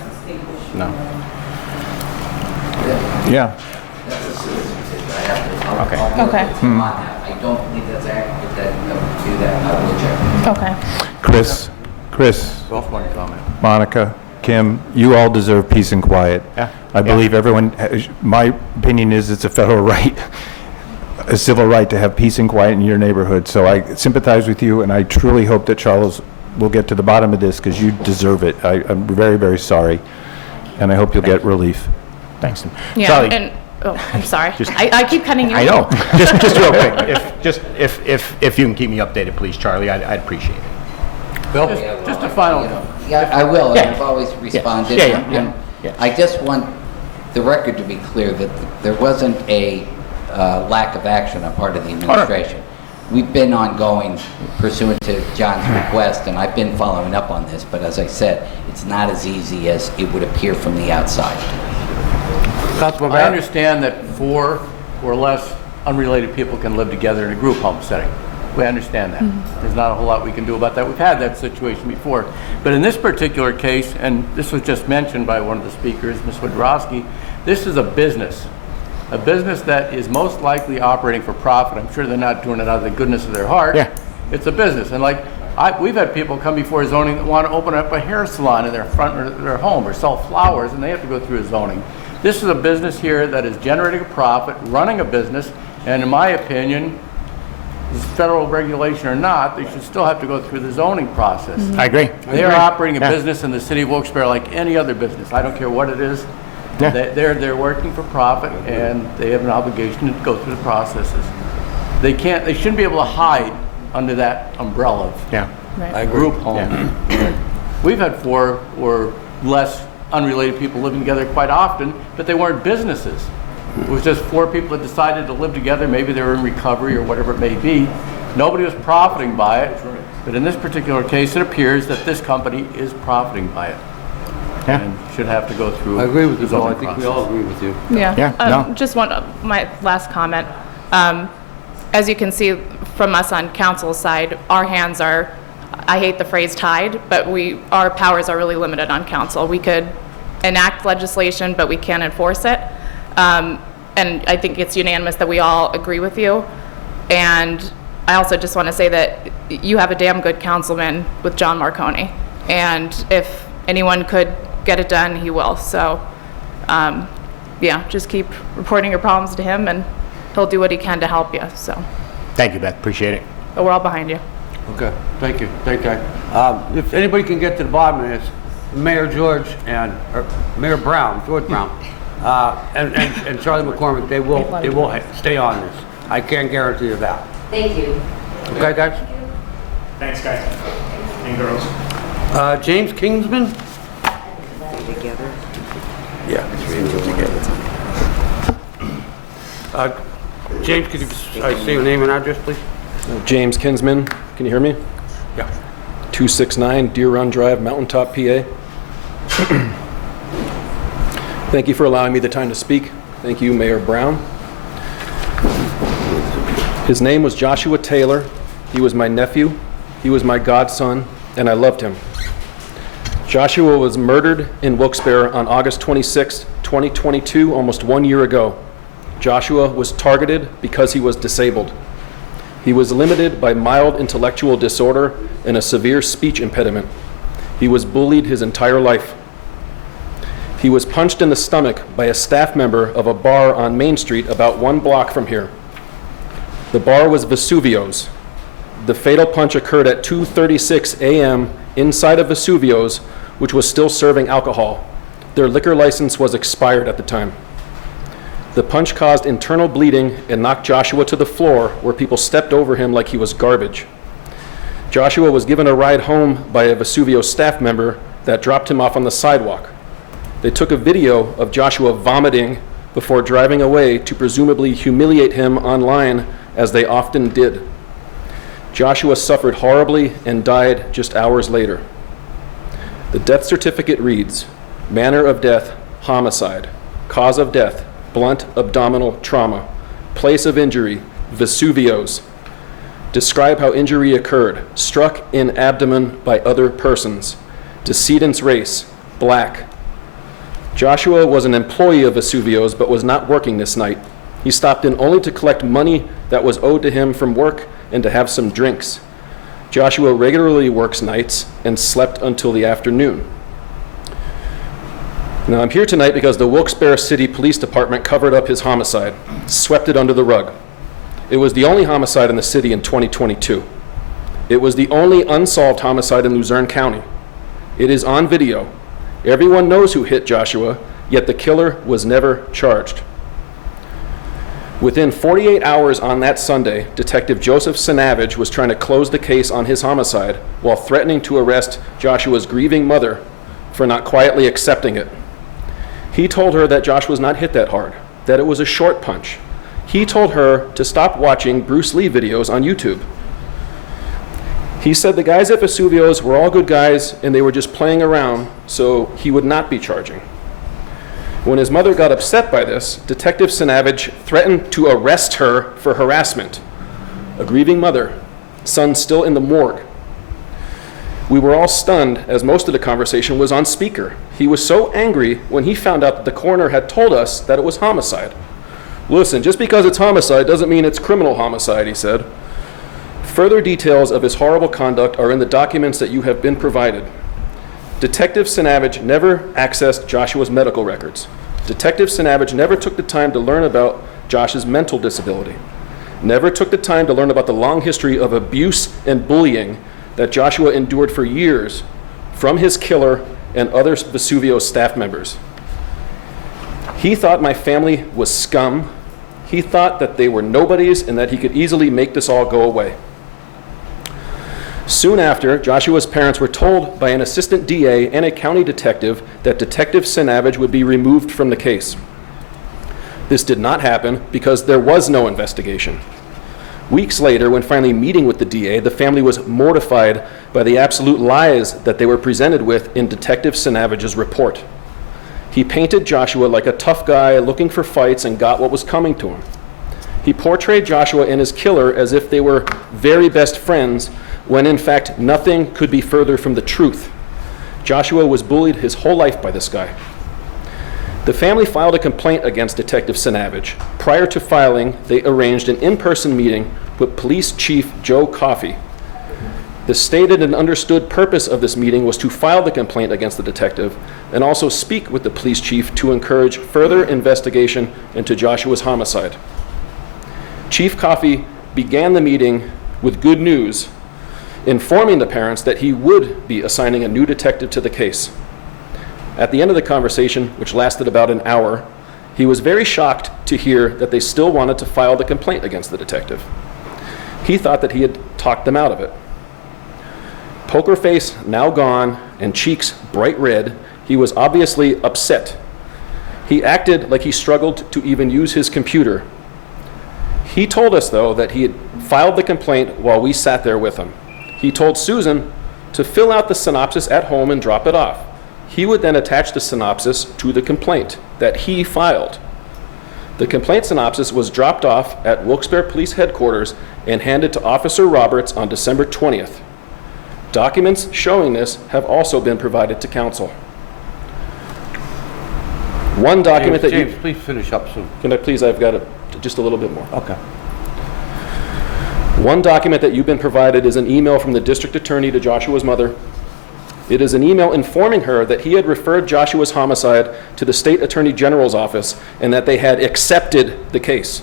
No. Yeah. Okay. Okay, I don't believe that's accurate, that do that, I will check. okay. Chris, Both want to comment. Monica, Kim, you all deserve peace and quiet. Yeah. I believe everyone, my opinion is it's a federal right, a civil right to have peace and quiet in your neighborhood. So I sympathize with you, and I truly hope that Charles will get to the bottom of this, because you deserve it. I'm very, very sorry, and I hope you'll get relief. Thanks. Yeah, Charlie, and, oh, I'm sorry. Just- I keep cutting you. I know. Just real quick, if you can keep me updated, please, Charlie, I'd appreciate it. Bill, just a final, Yeah, I will, and Yeah. I've always responded. Yeah, yeah, and yeah. I just want the record to be clear that there wasn't a lack of action on part of the administration. We've been ongoing pursuant to John's request, and I've been following up on this, but as I said, it's not as easy as it would appear from the outside. Councilman I Barrett? understand that 4 or less unrelated people can live together in a group home setting. We understand that. There's not a whole lot we can do about that. We've had that situation before. But in this particular case, and this was just mentioned by one of the speakers, Ms. Wodrowski, this is a business that is most likely operating for profit. I'm sure they're not doing it out of the goodness of their heart. Yeah. It's a business. And like, we've had people come before zoning that want to open up a hair salon in their front of their home or sell flowers, and they have to go through a zoning. This is a business here that is generating a profit, running a business, and in my opinion, is federal regulation or not, they should still have to go through the zoning process. I agree. They're operating a Yeah. business in the city of Wilkes-Barre like any other business. I don't care what it is. Yeah. They're working for profit, and they have an obligation to go through the processes. They shouldn't be able to hide under that umbrella of Yeah. a group home. We've had 4 or less unrelated people living together quite often, but they weren't businesses. It was just 4 people that decided to live together. Maybe they were in recovery or whatever it may be. Nobody was profiting by it. But in this particular case, it appears that this company is profiting by it. Yeah. And should have to go through I agree with you, the Bill, I zoning think we process. all agree with you. Yeah. Yeah, no. Just my last comment. As you can see from us on council's side, our hands are, I hate the phrase tied, but our powers are really limited on council. We could enact legislation, but we can't enforce it. And I think it's unanimous that we all agree with you. And I also just want to say that you have a damn good councilman with John Marconi. And if anyone could get it done, he will. So, yeah, just keep reporting your problems to him, and he'll do what he can to help you. So, Thank you, Beth, appreciate it. but we're all behind you. Okay, thank you, thank you. If anybody can get to the bottom of this, Mayor George and, or Mayor Brown, George Brown, and Charlie McCormick, they will stay on this. I can't guarantee you that. Thank you. Okay, guys? Thanks, guys and girls. James Kingsman? Together. Yeah. James, could you say your name and address, please? James Kinsman, can you hear me? Yeah. 269 Deer Run Drive, Mountaintop, PA. Thank you for allowing me the time to speak. Thank you, Mayor Brown. His name was Joshua Taylor. He was my nephew. He was my godson, and I loved him. Joshua was murdered in Wilkes-Barre on August 26, 2022, almost 1 year ago. Joshua was targeted because he was disabled. He was limited by mild intellectual disorder and a severe speech impediment. He was bullied his entire life. He was punched in the stomach by a staff member of a bar on Main Street about 1 block from here. The bar was Vesuvio's. The fatal punch occurred at 2:36 a.m. inside of Vesuvio's, which was still serving alcohol. Their liquor license was expired at the time. The punch caused internal bleeding and knocked Joshua to the floor, where people stepped over him like he was garbage. Joshua was given a ride home by a Vesuvio staff member that dropped him off on the sidewalk. They took a video of Joshua vomiting before driving away to presumably humiliate him online, as they often did. Joshua suffered horribly and died just hours later. The death certificate reads, manner of death, homicide. Cause of death, blunt abdominal trauma. Place of injury, Vesuvio's. Describe how injury occurred. Struck in abdomen by other persons. Decedent's race, black. Joshua was an employee of Vesuvio's but was not working this night. He stopped in only to collect money that was owed to him from work and to have some drinks. Joshua regularly works nights and slept until the afternoon. Now I'm here tonight because the Wilkes-Barre City Police Department covered up his homicide, swept it under the rug. It was the only homicide in the city in 2022. It was the only unsolved homicide in Luzerne County. It is on video. Everyone knows who hit Joshua, yet the killer was never charged. Within 48 hours on that Sunday, Detective Joseph Sinavage was trying to close the case on his homicide while threatening to arrest Joshua's grieving mother for not quietly accepting it. He told her that Josh was not hit that hard, that it was a short punch. He told her to stop watching Bruce Lee videos on YouTube. He said the guys at Vesuvio's were all good guys and they were just playing around, so he would not be charging. When his mother got upset by this, Detective Sinavage threatened to arrest her for harassment. A grieving mother, son still in the morgue. We were all stunned as most of the conversation was on speaker. He was so angry when he found out that the coroner had told us that it was homicide. Listen, just because it's homicide doesn't mean it's criminal homicide, he said. Further details of his horrible conduct are in the documents that you have been provided. Detective Sinavage never accessed Joshua's medical records. Detective Sinavage never took the time to learn about Josh's mental disability. Never took the time to learn about the long history of abuse and bullying that Joshua endured for years from his killer and other Vesuvio staff members. He thought my family was scum. He thought that they were nobodies and that he could easily make this all go away. Soon after, Joshua's parents were told by an assistant DA and a county detective that Detective Sinavage would be removed from the case. This did not happen because there was no investigation. Weeks later, when finally meeting with the DA, the family was mortified by the absolute lies that they were presented with in Detective Sinavage's report. He painted Joshua like a tough guy looking for fights and got what was coming to him. He portrayed Joshua and his killer as if they were very best friends, when in fact nothing could be further from the truth. Joshua was bullied his whole life by this guy. The family filed a complaint against Detective Sinavage. Prior to filing, they arranged an in-person meeting with Police Chief Joe Coffey. The stated and understood purpose of this meeting was to file the complaint against the detective and also speak with the police chief to encourage further investigation into Joshua's homicide. Chief Coffey began the meeting with good news, informing the parents that he would be assigning a new detective to the case. At the end of the conversation, which lasted about an hour, he was very shocked to hear that they still wanted to file the complaint against the detective. He thought that he had talked them out of it. Poker face now gone and cheeks bright red, he was obviously upset. He acted like he struggled to even use his computer. He told us, though, that he had filed the complaint while we sat there with him. He told Susan to fill out the synopsis at home and drop it off. He would then attach the synopsis to the complaint that he filed. The complaint synopsis was dropped off at Wilkes-Barre Police Headquarters and handed to Officer Roberts on December 20th. Documents showing this have also been provided to council. One document that James, please finish up soon. Can I please, I've got just a little bit more. Okay. One document that you've been provided is an email from the district attorney to Joshua's mother. It is an email informing her that he had referred Joshua's homicide to the state attorney general's office and that they had accepted the case.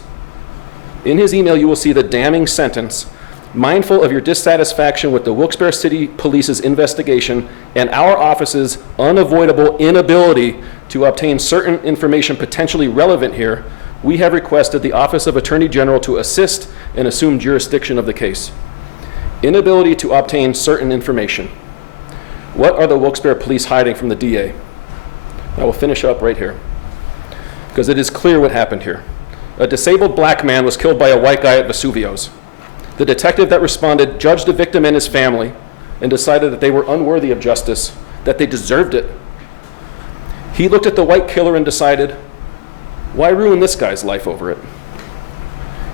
In his email, you will see the damning sentence, "Mindful of your dissatisfaction with the Wilkes-Barre City Police's investigation and our office's unavoidable inability to obtain certain information potentially relevant here, we have requested the Office of Attorney General to assist and assume jurisdiction of the case." Inability to obtain certain information. What are the Wilkes-Barre Police hiding from the DA? I will finish up right here, because it is clear what happened here. A disabled black man was killed by a white guy at Vesuvio's. The detective that responded judged the victim and his family and decided that they were unworthy of justice, that they deserved it. He looked at the white killer and decided, why ruin this guy's life over it?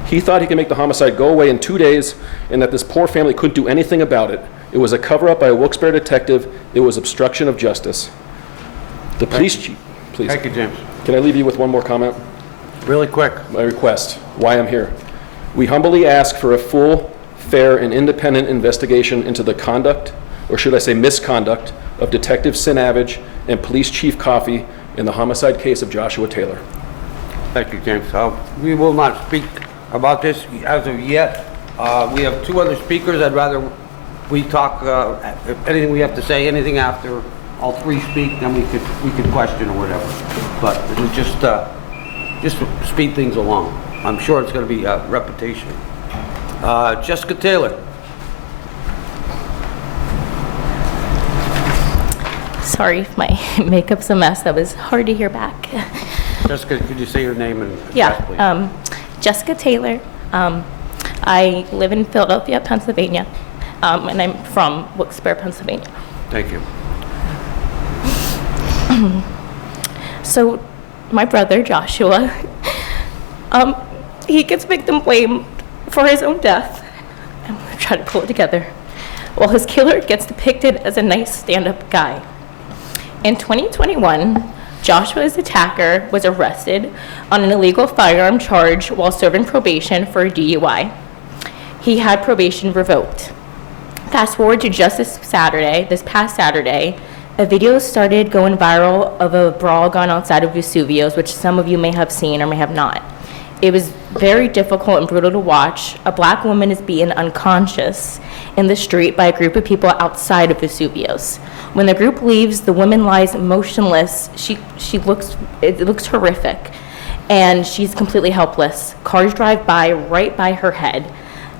He thought he could make the homicide go away in 2 days and that this poor family couldn't do anything about it. It was a cover-up by a Wilkes-Barre detective. It was obstruction of justice. The police chief, please. Thank you, James. Can I leave you with one more comment? Really quick. My request, why I'm here. We humbly ask for a full, fair, and independent investigation into the conduct, or should I say misconduct, of Detective Sinavage and Police Chief Coffey in the homicide case of Joshua Taylor. Thank you, James. We will not speak about this as of yet. We have two other speakers. I'd rather we talk, if anything we have to say, anything after all three speak, then we could question or whatever. But it was just to speed things along. I'm sure it's going to be a repetition. Jessica Taylor. Sorry if my makeup's a mess. That was hard to hear back. Jessica, could you say your name and address, Yeah, please? Jessica Taylor. I live in Philadelphia, Pennsylvania, and I'm from Wilkes-Barre, Pennsylvania. Thank you. So, my brother, Joshua, he gets victim blamed for his own death. I'm gonna try to pull it together. While his killer gets depicted as a nice stand-up guy. In 2021, Joshua's attacker was arrested on an illegal firearm charge while serving probation for a DUI. He had probation revoked. Fast forward to just this past Saturday, a video started going viral of a brawl gone outside of Vesuvio's, which some of you may have seen or may have not. It was very difficult and brutal to watch. A black woman is beaten unconscious in the street by a group of people outside of Vesuvio's. When the group leaves, the woman lies motionless. It looks horrific, and she's completely helpless. Cars drive by right by her head.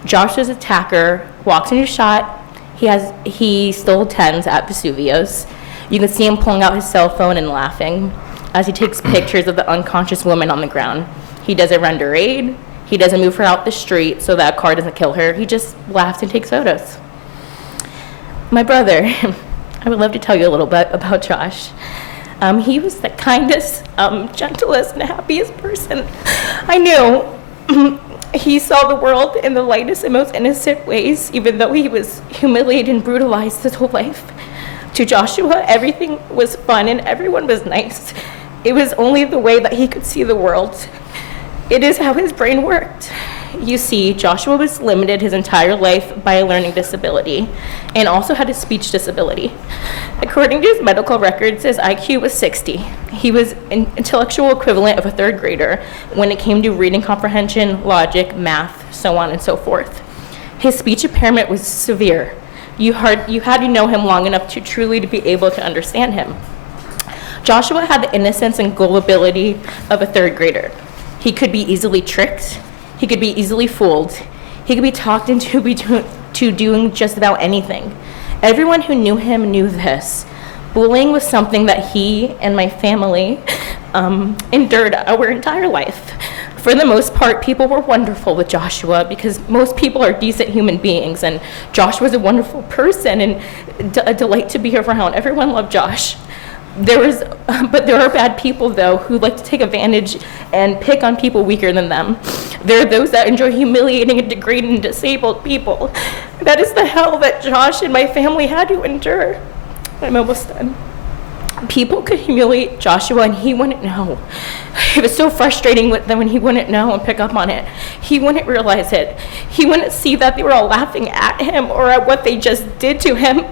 Josh's attacker walks into shot. He still attends at Vesuvio's. You can see him pulling out his cell phone and laughing as he takes pictures of the unconscious woman on the ground. He doesn't render aid. He doesn't move her out the street so that a car doesn't kill her. He just laughs and takes photos. My brother, I would love to tell you a little bit about Josh. He was the kindest, gentlest, and happiest person I knew. He saw the world in the lightest and most innocent ways, even though he was humiliated and brutalized his whole life. To Joshua, everything was fun and everyone was nice. It was only the way that he could see the world. It is how his brain worked. You see, Joshua was limited his entire life by a learning disability and also had a speech disability. According to his medical records, his IQ was 60. He was an intellectual equivalent of a third grader when it came to reading comprehension, logic, math, so on and so forth. His speech impairment was severe. You had to know him long enough to truly be able to understand him. Joshua had the innocence and gullibility of a third grader. He could be easily tricked. He could be easily fooled. He could be talked into doing just about anything. Everyone who knew him knew this. Bullying was something that he and my family endured our entire life. For the most part, people were wonderful with Joshua because most people are decent human beings, and Josh was a wonderful person and a delight to be around. Everyone loved Josh. But there are bad people, though, who like to take advantage and pick on people weaker than them. There are those that enjoy humiliating and degrading disabled people. That is the hell that Josh and my family had to endure. I'm almost done. People could humiliate Joshua and he wouldn't know. It was so frustrating with them when he wouldn't know and pick up on it. He wouldn't realize it. He wouldn't see that they were all laughing at him or at what they just did to him.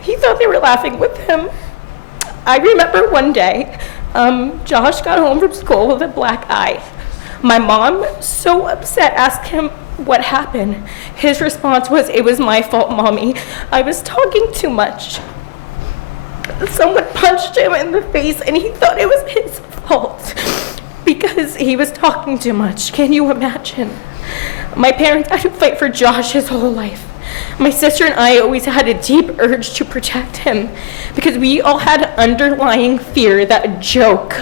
He thought they were laughing with him. I remember one day, Josh got home from school with a black eye. My mom, so upset, asked him what happened. His response was, "It was my fault, Mommy. I was talking too much." Someone punched him in the face and he thought it was his fault because he was talking too much. Can you imagine? My parents had to fight for Josh his whole life. My sister and I always had a deep urge to protect him because we all had underlying fear that a joke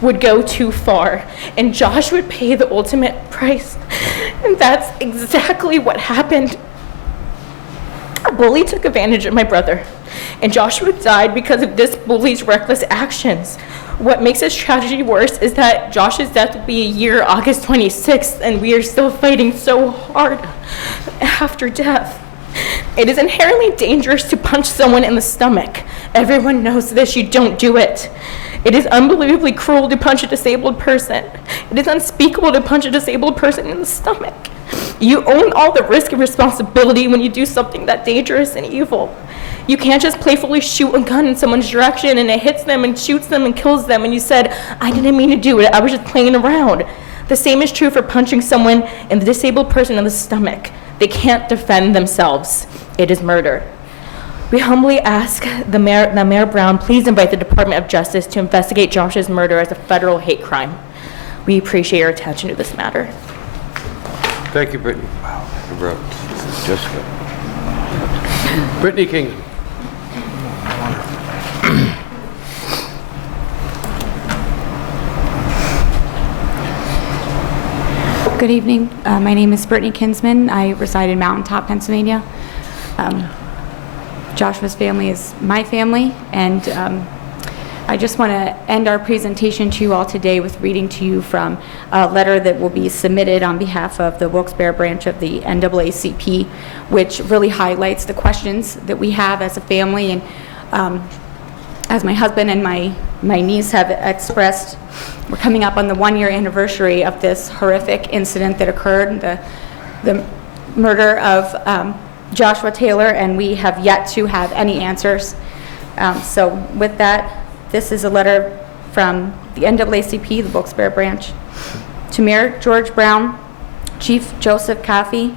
would go too far and Josh would pay the ultimate price. And that's exactly what happened. A bully took advantage of my brother, and Joshua died because of this bully's reckless actions. What makes this tragedy worse is that Josh's death will be a year, August 26th, and we are still fighting so hard after death. It is inherently dangerous to punch someone in the stomach. Everyone knows this. You don't do it. It is unbelievably cruel to punch a disabled person. It is unspeakable to punch a disabled person in the stomach. You own all the risk and responsibility when you do something that dangerous and evil. You can't just playfully shoot a gun in someone's direction and it hits them and shoots them and kills them and you said, "I didn't mean to do it, I was just playing around." The same is true for punching someone and the disabled person in the stomach. They can't defend themselves. It is murder. We humbly ask that Mayor Brown please invite the Department of Justice to investigate Josh's murder as a federal hate crime. We appreciate your attention to this matter. Thank you, Brittany. Wow, I wrote Jessica. Brittany King. Good evening. My name is Brittany Kinsman. I reside in Mountaintop, Pennsylvania. Joshua's family is my family, and I just want to end our presentation to you all today with reading to you from a letter that will be submitted on behalf of the Wilkes-Barre branch of the NAACP, which really highlights the questions that we have as a family. And as my husband and my niece have expressed, we're coming up on the 1-year anniversary of this horrific incident that occurred, the murder of Joshua Taylor, and we have yet to have any answers. So with that, this is a letter from the NAACP, the Wilkes-Barre branch, to Mayor George Brown, Chief Joseph Coffey,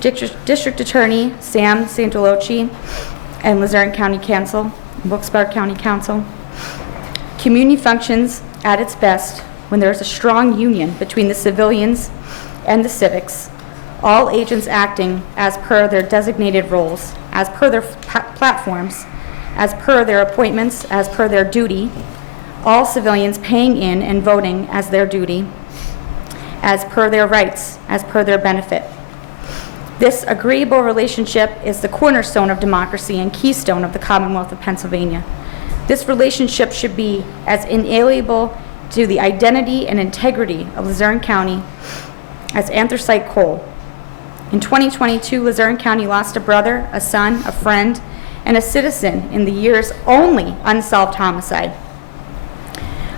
District Attorney Sam Santalocci, and Luzerne County Council, Wilkes-Barre County Council. Community functions at its best when there is a strong union between the civilians and the civics, all agents acting as per their designated roles, as per their platforms, as per their appointments, as per their duty, all civilians paying in and voting as their duty, as per their rights, as per their benefit. This agreeable relationship is the cornerstone of democracy and keystone of the Commonwealth of Pennsylvania. This relationship should be as inalienable to the identity and integrity of Luzerne County as anthracite coal. In 2022, Luzerne County lost a brother, a son, a friend, and a citizen in the year's only unsolved homicide.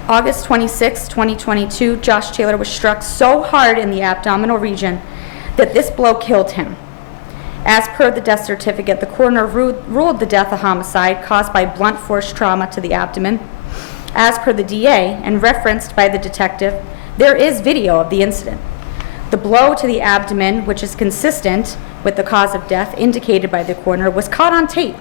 August 26, 2022, Josh Taylor was struck so hard in the abdominal region that this blow killed him. As per the death certificate, the coroner ruled the death a homicide caused by blunt force trauma to the abdomen. As per the DA and referenced by the detective, there is video of the incident. The blow to the abdomen, which is consistent with the cause of death indicated by the coroner, was caught on tape.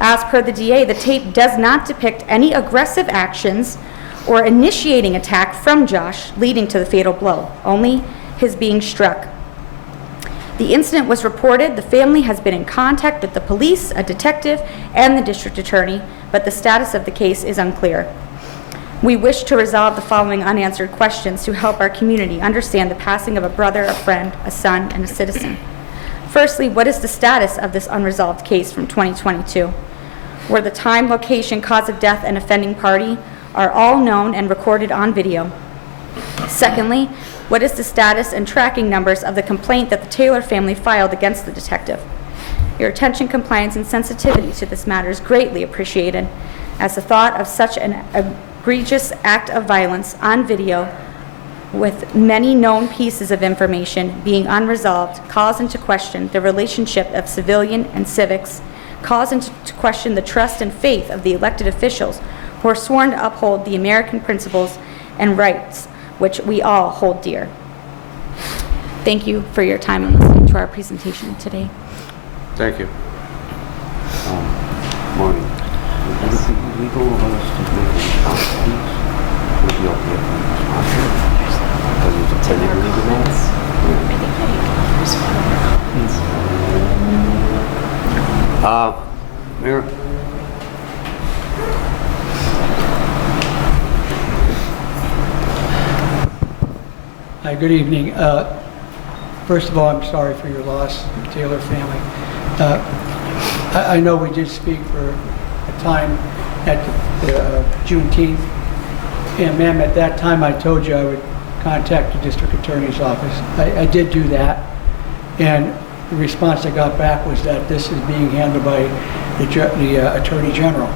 As per the DA, the tape does not depict any aggressive actions or initiating attack from Josh leading to the fatal blow, only his being struck. The incident was reported. The family has been in contact with the police, a detective, and the district attorney, but the status of the case is unclear. We wish to resolve the following unanswered questions to help our community understand the passing of a brother, a friend, a son, and a citizen. Firstly, what is the status of this unresolved case from 2022? Where the time, location, cause of death, and offending party are all known and recorded on video. Secondly, what is the status and tracking numbers of the complaint that the Taylor family filed against the detective? Your attention, compliance, and sensitivity to this matter is greatly appreciated, as the thought of such an egregious act of violence on video with many known pieces of information being unresolved calls into question the relationship of civilian and civics, calls into question the trust and faith of the elected officials who are sworn to uphold the American principles and rights which we all hold dear. Thank you for your time and listening to our presentation today. Thank you. Morning. Would we go over this to make a response, please? Would you okay if we respond? Because it's a 10-year legal notice. Mayor? Hi, good evening. First of all, I'm sorry for your loss, Taylor family. I know we did speak for a time at Juneteenth, and ma'am, at that time I told you I would contact the district attorney's office. I did do that, and the response I got back was that this is being handled by the Attorney General,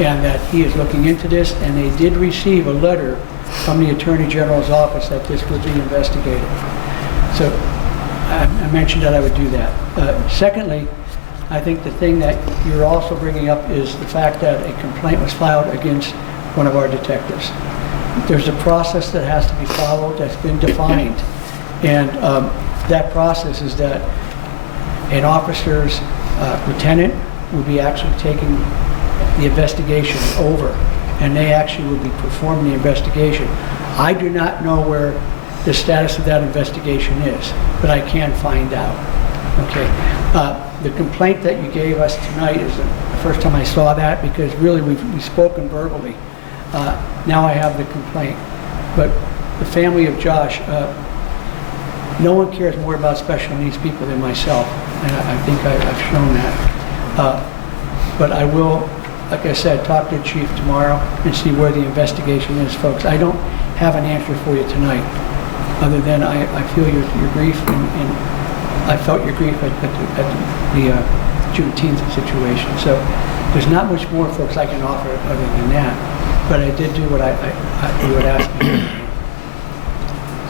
and that he is looking into this, and they did receive a letter from the Attorney General's office that this would be investigated. So I mentioned that I would do that. Secondly, I think the thing that you're also bringing up is the fact that a complaint was filed against one of our detectives. There's a process that has to be followed that's been defined, and that process is that an officer's lieutenant will be actually taking the investigation over, and they actually will be performing the investigation. I do not know where the status of that investigation is, but I can find out. Okay. The complaint that you gave us tonight is the first time I saw that, because really we've spoken verbally. Now I have the complaint. But the family of Josh, no one cares more about special needs people than myself, and I think I've shown that. But I will, like I said, talk to the chief tomorrow and see where the investigation is, folks. I don't have an answer for you tonight, other than I feel your grief, and I felt your grief at the Juneteenth situation. So there's not much more, folks, I can offer other than that. But I did do what you had asked me to do.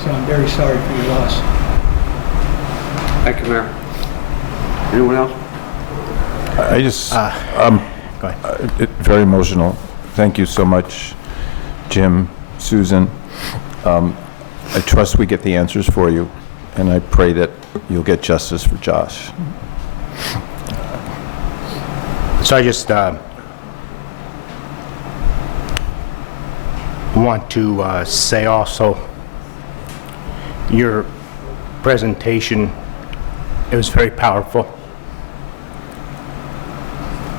So I'm very sorry for your loss. Thank you, Mayor. Anyone else? I just, Go ahead. very emotional. Thank you so much, Jim, Susan. I trust we get the answers for you, and I pray that you'll get justice for Josh. So I just want to say also, your presentation, it was very powerful,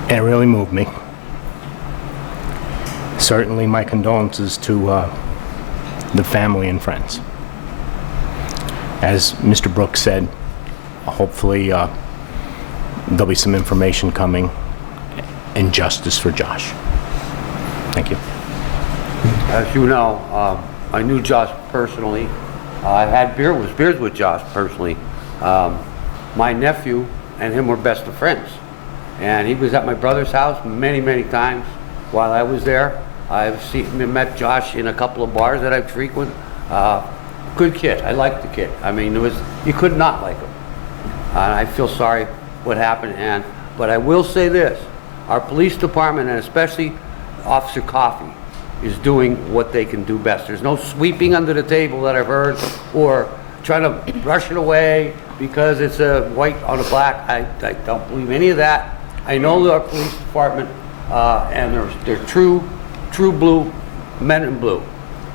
and it really moved me. Certainly my condolences to the family and friends. As Mr. Brooks said, hopefully there'll be some information coming and justice for Josh. Thank you. As you know, I knew Josh personally. I've had beers with Josh personally. My nephew and him were best of friends. And he was at my brother's house many, many times while I was there. met Josh in a couple of bars that I frequent. Good kid. I like the kid. I mean, you could not like him. And I feel sorry what happened. But I will say this: our police department, and especially Officer Coffey, is doing what they can do best. There's no sweeping under the table that I've heard, or trying to brush it away because it's a white on a black. I don't believe any of that. I know our police department, and they're true blue men in blue,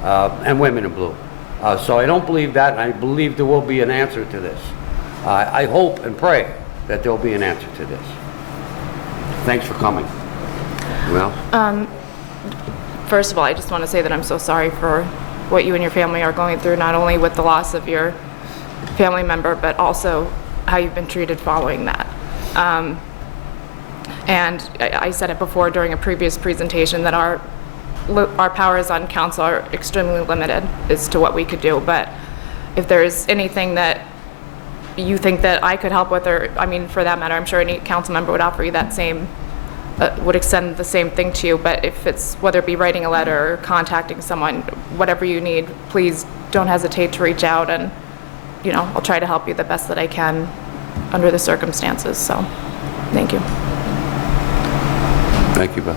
and women in blue. So I don't believe that, and I believe there will be an answer to this. I hope and pray that there will be an answer to this. Thanks for coming. Well, First of all, I just want to say that I'm so sorry for what you and your family are going through, not only with the loss of your family member, but also how you've been treated following that. And I said it before during a previous presentation that our powers on council are extremely limited as to what we could do. But if there's anything that you think that I could help with, or I mean, for that matter, I'm sure any council member would offer you that same, would extend the same thing to you. But if it's, whether it be writing a letter or contacting someone, whatever you need, please don't hesitate to reach out, and I'll try to help you the best that I can under the circumstances. So, thank you. thank you, Bill.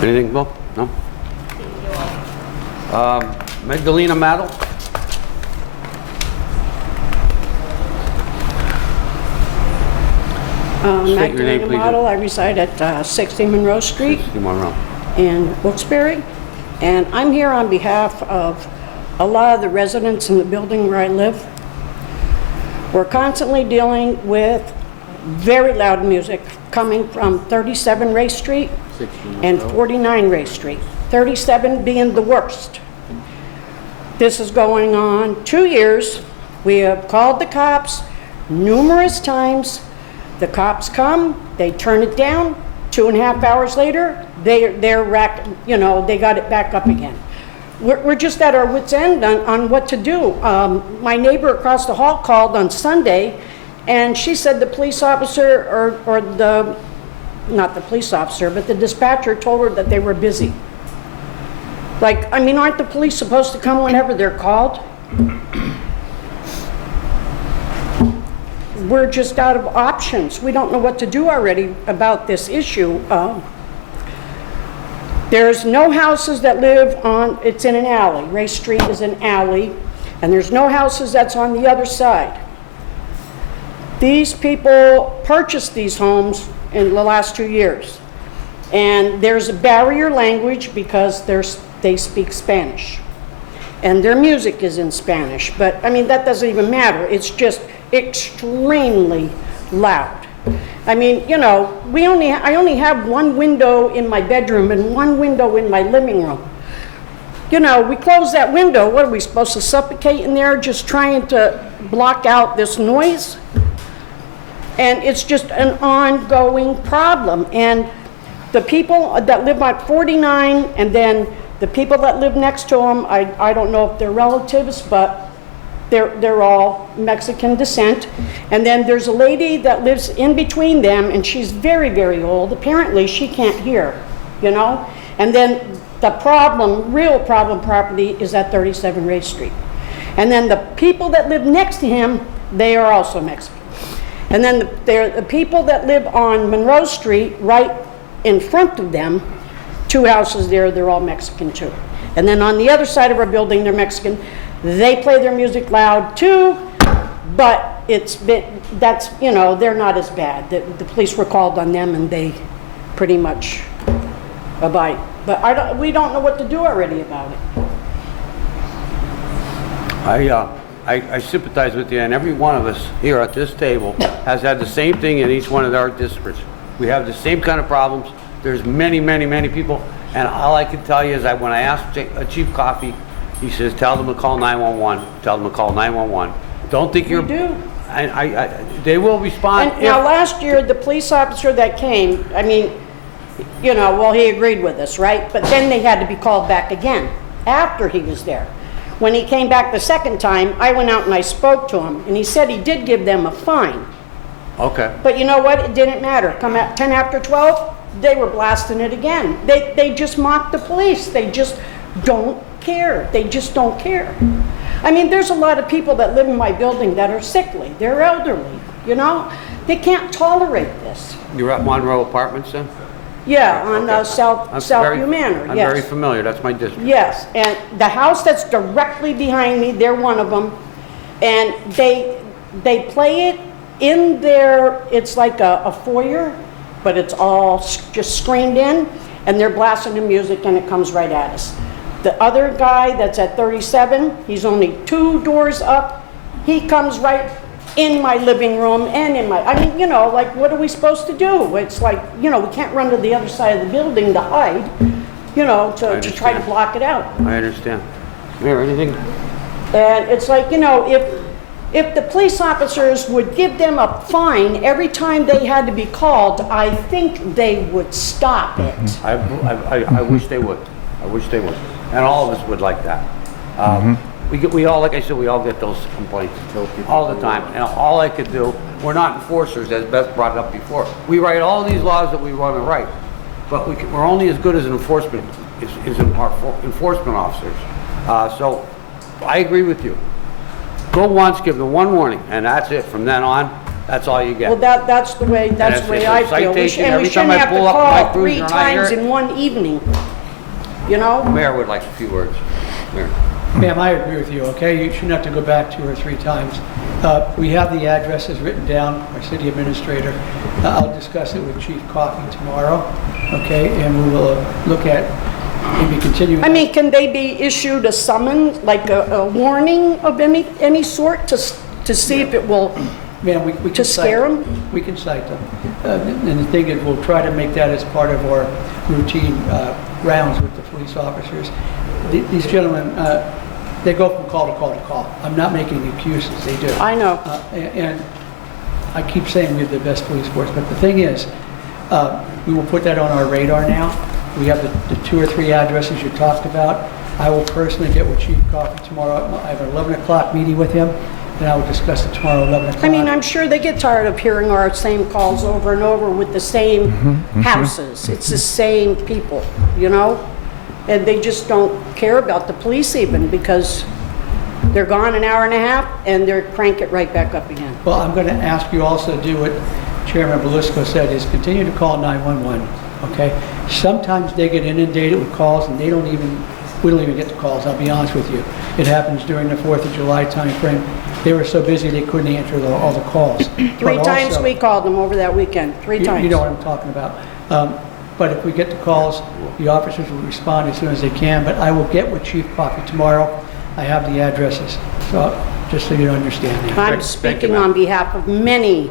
Anything, Bill? No? Magdalena Mattel? State your name, Magdalena please. Model. I reside at 60 Monroe Street Monroe. in Wilkes-Barre, and I'm here on behalf of a lot of the residents in the building where I live. We're constantly dealing with very loud music coming from 37 Ray Street and 49 Ray Street, 37 being the worst. This is going on 2 years. We have called the cops numerous times. The cops come, they turn it down. 2.5 hours later, they're racked, they got it back up again. We're just at our wits' end on what to do. My neighbor across the hall called on Sunday, and she said the police officer, or not the police officer, but the dispatcher told her that they were busy. Aren't the police supposed to come whenever they're called? We're just out of options. We don't know what to do already about this issue. There's no houses that live on, it's in an alley. Ray Street is an alley, and there's no houses that's on the other side. These people purchased these homes in the last 2 years. And there's a barrier language because they speak Spanish. And their music is in Spanish. But, that doesn't even matter. It's just extremely loud. I only have one window in my bedroom and one window in my living room. We close that window. What are we supposed to suffocate in there just trying to block out this noise? And it's just an ongoing problem. And the people that live on 49, and then the people that live next to them, I don't know if they're relatives, but they're all Mexican descent. And then there's a lady that lives in between them, and she's very, very old. Apparently, she can't hear, And then the real problem property is at 37 Ray Street. And then the people that live next to him, they are also Mexican. And then the people that live on Monroe Street, right in front of them, 2 houses there, they're all Mexican too. And then on the other side of our building, they're Mexican. They play their music loud too, but they're not as bad. The police were called on them, and they pretty much abide. But we don't know what to do already about it. I sympathize with you, and every one of us here at this table has had the same thing in each one of our districts. We have the same kind of problems. There's many, many, many people, and all I can tell you is that when I asked Chief Coffey, he says, tell them to call 911. Tell them to call 911. Don't think you're... We do. They will respond. And now, last year, the police officer that came, he agreed with us, right? But then they had to be called back again after he was there. When he came back the second time, I went out and I spoke to him, and he said he did give them a fine. Okay. But you know what? It didn't matter. Come at 10 after 12, they were blasting it again. They just mock the police. They just don't care. They just don't care. I mean, there's a lot of people that live in my building that are sickly. They're elderly, you know? They can't tolerate this. You're at Monroe Apartments then? Yeah, on Okay. Southview Manor, I'm yes. very familiar, that's my district. Yes, and the house that's directly behind me, they're one of them. And they play it in their, it's like a foyer, but it's all just screened in, and they're blasting the music and it comes right at us. The other guy that's at 37, he's only 2 doors up. He comes right in my living room and in my, I mean, you know, like, what are we supposed to do? It's like, you know, we can't run to the other side of the building to hide, you know, to try to block it out. I understand. Mayor, anything? And it's like, you know, if the police officers would give them a fine every time they had to be called, I think they would stop it. I wish they would. I wish they would. And all of us would like that. We all, like I said, we all get those complaints all the time. And all I could do, we're not enforcers, as Beth brought it up before. We write all these laws that we want to write, but we're only as good as an enforcement, as our enforcement officers. So I agree with you. Go once, give them 1 warning, and that's it. From then on, that's all you get. Well, that's the way I feel. And we shouldn't have to call 3 times in one evening, you know? Mayor would like a few words. Mayor. Ma'am, I agree with you, okay? You shouldn't have to go back 2 or 3 times. We have the addresses written down, our city administrator. I'll discuss it with Chief Coffey tomorrow, okay? And we will look at maybe continuing. I mean, can they be issued a summons, like a warning of any sort to see if it will, Ma'am, we to scare them? We can cite them. And the thing is, we'll try to make that as part of our routine rounds with the police officers. These gentlemen, they go from call to call to call. I'm not making excuses, they do. I know. And I keep saying we have the best police force, but the thing is, we will put that on our radar now. We have the 2 or 3 addresses you talked about. I will personally get with Chief Coffey tomorrow. I have an 11 o'clock meeting with him, and I will discuss it tomorrow, 11 o'clock. I mean, I'm sure they get tired of hearing our same calls over and over with the same houses. It's the same people, you know? And they just don't care about the police even, because they're gone an hour and a half and they're crank it right back up again. Well, I'm going to ask you also to do what Chairman Belisco said, is continue to call 911, okay? Sometimes they get inundated with calls and we don't even get the calls, I'll be honest with you. It happens during the 4th of July timeframe. They were so busy they couldn't answer all the calls. 3 times we called them over that weekend, 3 times. You know what I'm talking about. But if we get the calls, the officers will respond as soon as they can. But I will get with Chief Coffey tomorrow. I have the addresses, so just so you understand that. I'm speaking on behalf of many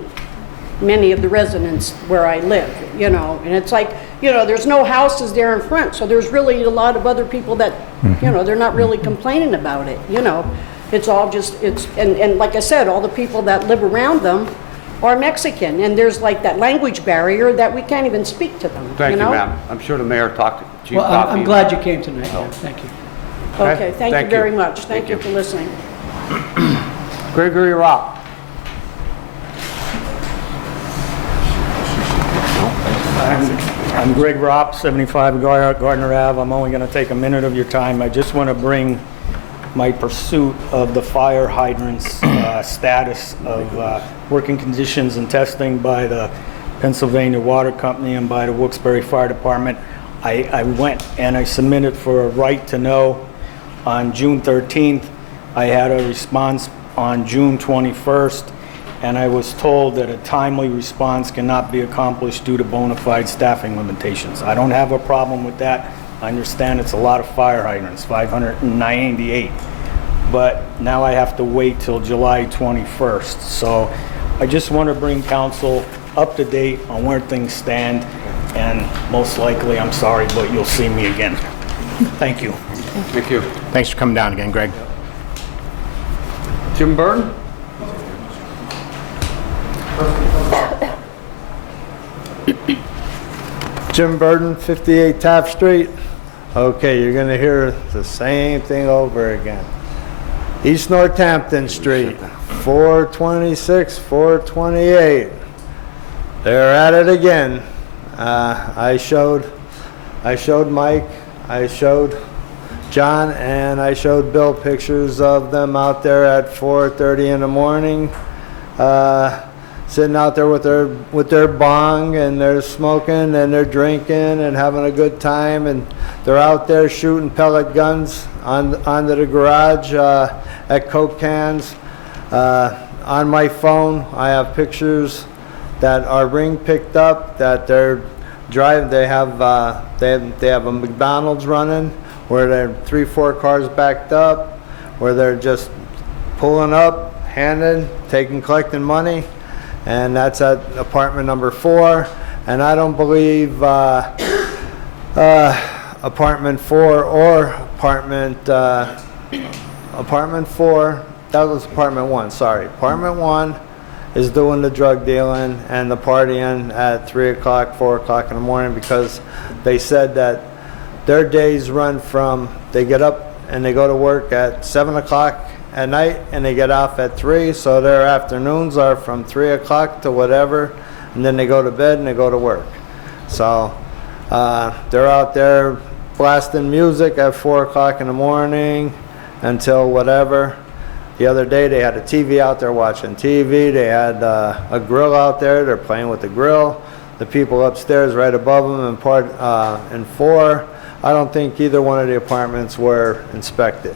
of the residents where I live, you know, and it's like, you know, there's no houses there in front, so there's really a lot of other people that, you know, they're not really complaining about it, you know. It's all just, and like I said, all the people that live around them are Mexican, and there's like that language barrier that we can't even speak to them, Thank you, know? ma'am. I'm sure the mayor talked to Chief Well, Coffey. I'm glad you came tonight, ma'am. Thank you. Okay, thank you Thank very you. much. Thank you for listening. Gregory Rock. I'm Greg Ropp, 75 Gardner Ave. I'm only going to take a minute of your time. I just want to bring my pursuit of the fire hydrants status of working conditions and testing by the Pennsylvania Water Company and by the Wilkes-Barre Fire Department. I went and I submitted for a right to know on June 13th. I had a response on June 21st, and I was told that a timely response cannot be accomplished due to bona fide staffing limitations. I don't have a problem with that. I understand it's a lot of fire hydrants, 598. But now I have to wait till July 21st. So I just want to bring council up to date on where things stand, and most likely, I'm sorry, but you'll see me again. Thank you. Thank you. Thanks for coming down again, Greg. Jim Burton? Jim Burton, 58 Taft Street. Okay, you're gonna hear the same thing over again. East Northampton Street, 426, 428. They're at it again. I showed Mike, I showed John, and I showed Bill pictures of them out there at 4:30 in the morning, sitting out there with their bong, and they're smoking and they're drinking and having a good time, and they're out there shooting pellet guns onto the garage at Coke cans. On my phone, I have pictures that our ring picked up that they're driving. They have a McDonald's running where they're 3-4 cars backed up, where they're just pulling up, handing, collecting money, and that's at apartment number 4. And I don't believe apartment 4 or apartment 4. That was apartment 1. Sorry, apartment 1 is doing the drug dealing and the partying at 3 o'clock, 4 o'clock in the morning, because they said that their days run from, they get up and they go to work at 7 o'clock at night and they get off at 3, so their afternoons are from 3 o'clock to whatever, and then they go to bed and they go to work. So they're out there blasting music at 4 o'clock in the morning until whatever. The other day they had a TV out there watching TV. They had a grill out there. They're playing with the grill. The people upstairs right above them in 4, I don't think either one of the apartments were inspected.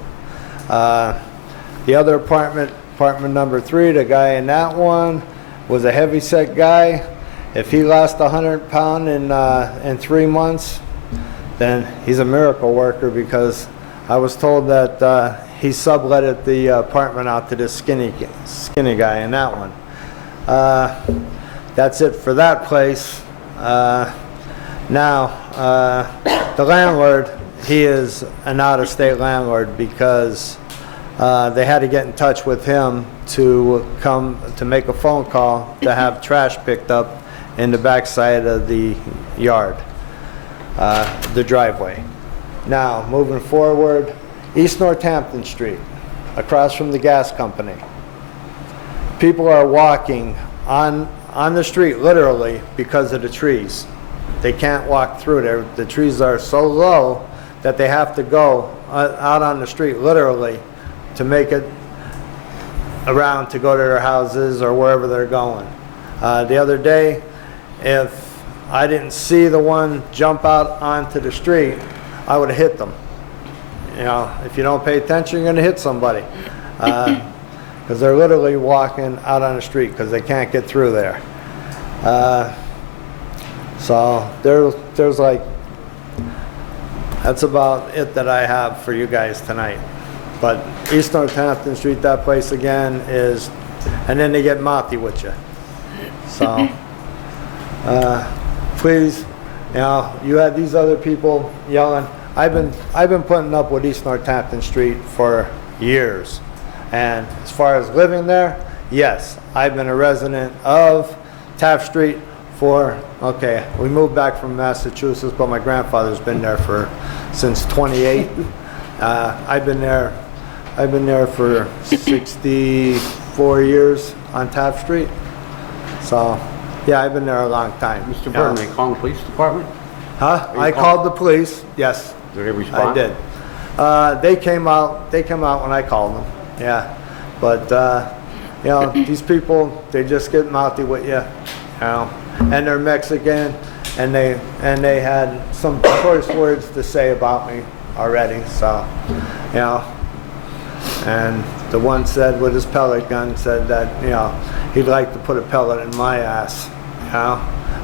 The other apartment number 3, the guy in that one was a heavy-set guy. If he lost 100 pounds in 3 months, then he's a miracle worker, because I was told that he subletted the apartment out to this skinny guy in that one. That's it for that place. Now, the landlord, he is an out-of-state landlord, because they had to get in touch with him to come to make a phone call to have trash picked up in the backside of the yard, the driveway. Now, moving forward, East Northampton Street, across from the gas company. People are walking on the street, literally, because of the trees. They can't walk through there. The trees are so low that they have to go out on the street, literally, to make it around to go to their houses or wherever they're going. The other day, if I didn't see the one jump out onto the street, I would have hit them. You know, if you don't pay attention, you're going to hit somebody. Because they're literally walking out on the street because they can't get through there. So there's like, that's about it that I have for you guys tonight. But East Northampton Street, that place again is, and then they get mouthy with you. So please, you know, you had these other people yelling. I've been putting up with East Northampton Street for years. And as far as living there, yes, I've been a resident of Taft Street for, okay, we moved back from Massachusetts, but my grandfather's been there since 28. I've been there for 64 years on Taft Street. So, yeah, I've been there a long time. Mr. Byrne, they call the police department? Huh? I called the police, yes. Did they respond? I did. They came out when I called them, yeah. But, you know, these people, they just get mouthy with you, you know. And they're Mexican, and they had some choice words to say about me already, so, you know. And the one said with his pellet gun, said that, you know, he'd like to put a pellet in my ass, you know.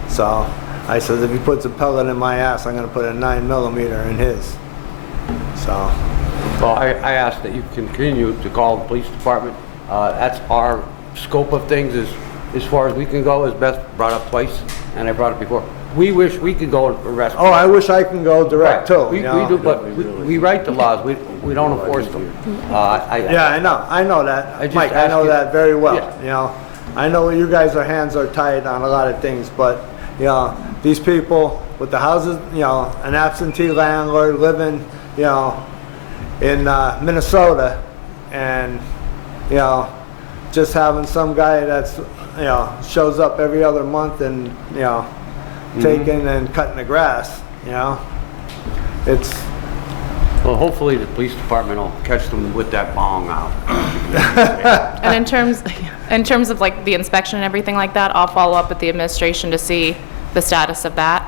So I said, if he puts a pellet in my ass, I'm going to put a 9mm in his. So. Well, I ask that you continue to call the police department. That's our scope of things, is as far as we can go, is best brought up twice, and I brought it before. We wish we could go and arrest them. Oh, I wish I can go direct too. We do, but we write the laws. We don't enforce them. Yeah, I know that, Mike. I know that very well. Yeah. You know, I know you guys' hands are tied on a lot of things, but you know, these people with the houses, you know, an absentee landlord living, you know, in Minnesota, and you know, just having some guy that's, you know, shows up every other month and, you know, taking and cutting the grass, you know? It's, Well, hopefully the police department will catch them with that bong out. And in terms of like the inspection and everything like that, I'll follow up with the administration to see the status of that.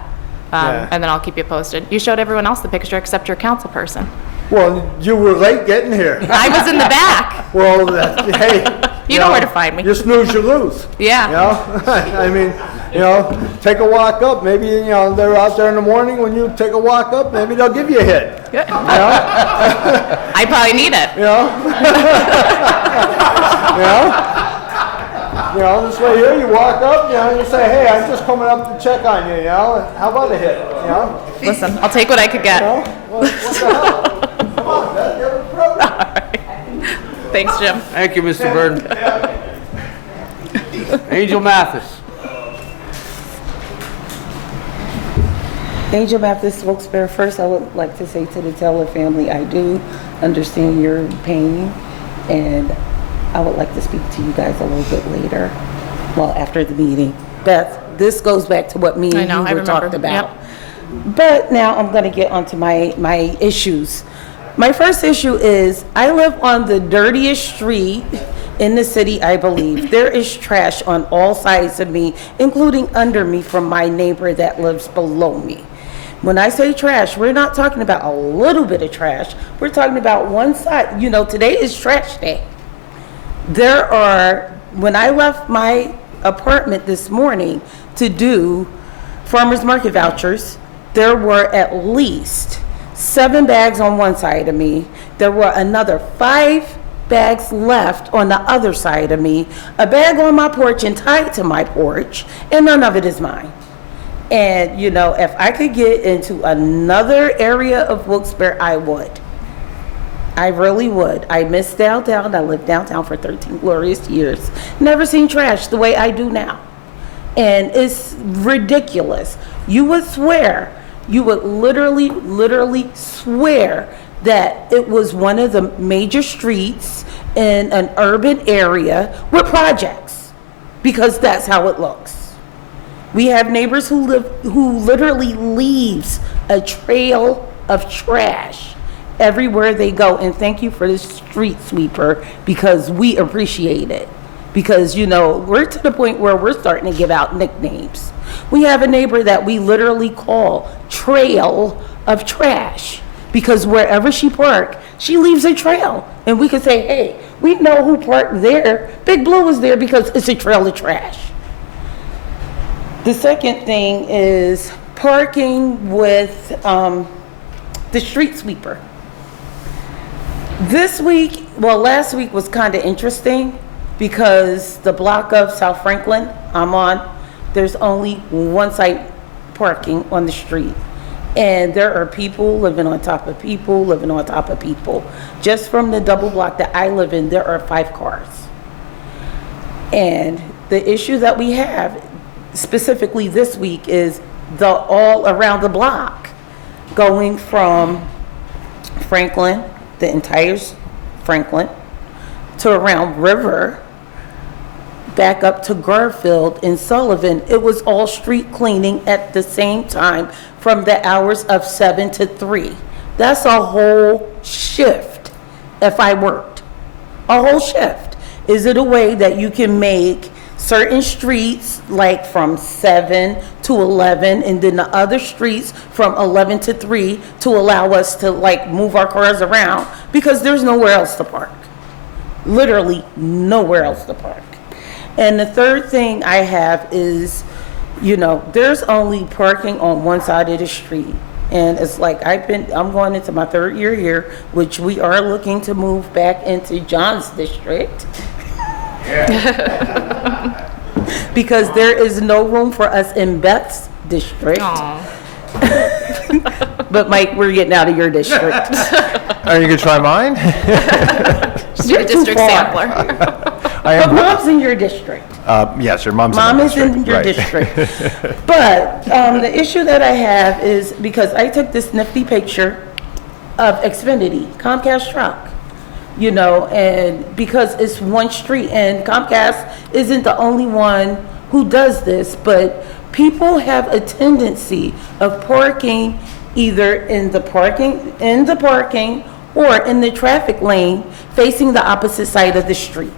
Yeah. And then I'll keep you posted. You showed everyone else the picture except your council person. well, you were late getting here. I was in the back. Well, hey. You know where to find me. You snooze, you lose. Yeah. You know? I mean, you know, take a walk up. Maybe, you know, they're out there in the morning. When you take a walk up, maybe they'll give you a hit. Good. You know? I probably need it. You know? You know, this way here, you walk up, you know, and you say, hey, I'm just coming up to check on you, you know, and how about a hit, you know? Listen, I'll take what I could get. You know? What the hell? Come on, Beth, you have a problem? Thanks, Jim. Thank you, Mr. Burden. Angel Mathis. Angel Baptist Wilkes-Barre. First, I would like to say to the Taylor family, I do understand your pain, and I would like to speak to you guys a little bit later, well, after the meeting. Beth, this goes back to what me and you were talked about. Yep. But now I'm going to get onto my issues. My first issue is I live on the dirtiest street in the city, I believe. There is trash on all sides of me, including under me from my neighbor that lives below me. When I say trash, we're not talking about a little bit of trash. We're talking about one side. You know, today is trash day. When I left my apartment this morning to do farmers market vouchers, there were at least 7 bags on one side of me. There were another 5 bags left on the other side of me, a bag on my porch and tied to my porch, and none of it is mine. And, you know, if I could get into another area of Wilkes-Barre, I would. I really would. I miss downtown. I lived downtown for 13 glorious years. Never seen trash the way I do now. And it's ridiculous. You would literally swear that it was one of the major streets in an urban area with projects, because that's how it looks. We have neighbors who literally leaves a trail of trash everywhere they go, and thank you for the street sweeper, because we appreciate it. Because, you know, we're to the point where we're starting to give out nicknames. We have a neighbor that we literally call Trail of Trash, because wherever she parks, she leaves a trail. And we can say, hey, we know who parked there. Big Blue is there because it's a trail of trash. The second thing is parking with the street sweeper. Last week was kind of interesting, because the block of South Franklin I'm on, there's only one side parking on the street. And there are people living on top of people, living on top of people. Just from the double block that I live in, there are 5 cars. And the issue that we have, specifically this week, is all around the block, going from Franklin, the entire Franklin, to around River, back up to Garfield and Sullivan. It was all street cleaning at the same time from the hours of 7 to 3. That's a whole shift if I worked. A whole shift. Is it a way that you can make certain streets like from 7 to 11, and then the other streets from 11 to 3 to allow us to like move our cars around, because there's nowhere else to park. Literally nowhere else to park. And the third thing I have is, you know, there's only parking on one side of the street. And it's like I'm going into my 3rd year here, which we are looking to move back into John's district. Because there is no room for us in Beth's district. But Mike, we're getting out of your district. Are you gonna try mine? You're a district sampler. But mom's in your district. Yes, your mom's Mom in is in your right. district. But the issue that I have is because I took this nifty picture of Xfinity, Comcast truck, you know, and because it's one street, and Comcast isn't the only one who does this, but People have a tendency of parking either in the parking or in the traffic lane facing the opposite side of the street.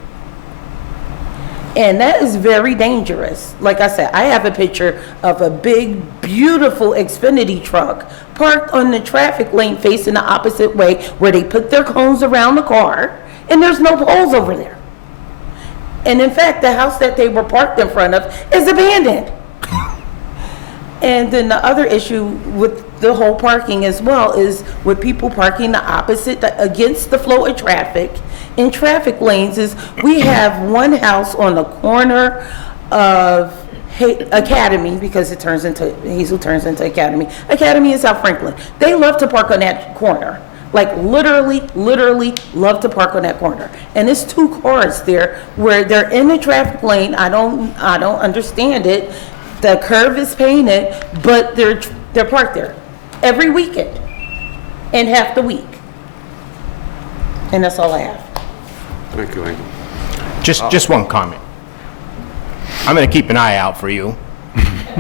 And that is very dangerous. Like I said, I have a picture of a big, beautiful Xfinity truck parked on the traffic lane facing the opposite way where they put their cones around the car and there's no poles over there. And in fact, the house that they were parked in front of is abandoned. And then the other issue with the whole parking as well is with people parking the opposite, against the flow of traffic in traffic lanes is we have one house on the corner of Academy, because it turns into, Hazel turns into Academy. Academy is South Franklin. They love to park on that corner. Like literally love to park on that corner. And it's two cars there where they're in the traffic lane. I don't understand it. The curve is painted, but they're parked there every weekend and half the week. And that's all I have. Thank you, Angel. Just one comment. I'm gonna keep an eye out for you.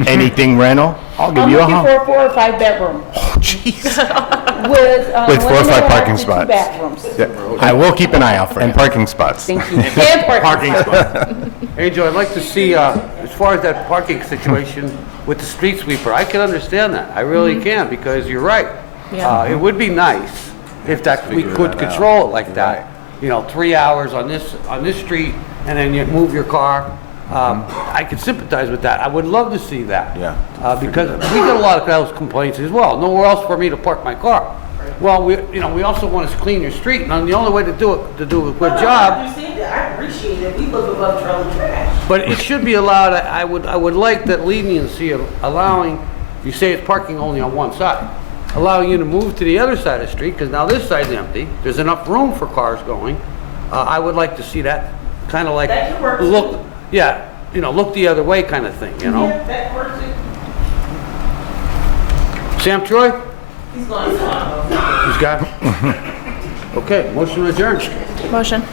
Anything rental, I'll give you a I'm home. looking for a 4 or 5 bedroom. Oh, jeez. With 4 or 5 parking two spots. bathrooms. I will keep an eye out for you. And parking spots. Thank you. And parking spots. Angel, I'd like to see, as far as that parking situation with the street sweeper, I can understand that. I really can, because you're right. Yeah. It would be nice if that, we could control it like that. You know, 3 hours on this street, and then you move your car. I could sympathize with that. I would love to see that. Yeah. Because we get a lot of those complaints as well. Nowhere else for me to park my car. Well, we also want to clean your street, and the only way to do a good job. I understand it. I appreciate it. We live above trailer trash. But it should be allowed. I would like that leniency of allowing, you say it's parking only on one side, allowing you to move to the other side of the street, because now this side's empty. There's enough room for cars going. I would like to see that kind of like That could work look, too. yeah, look the other way kind of thing, Yeah, that works too. Sam Troy? He's going to. He's got it? Okay, motion to adjourn. Motion.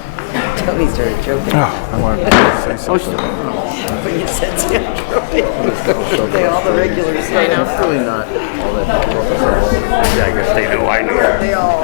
Tony started joking. I wanted to say something. When you said Sam Troy. They all the regulars. I know. Really not all that. Yeah, I guess they know I know. They all.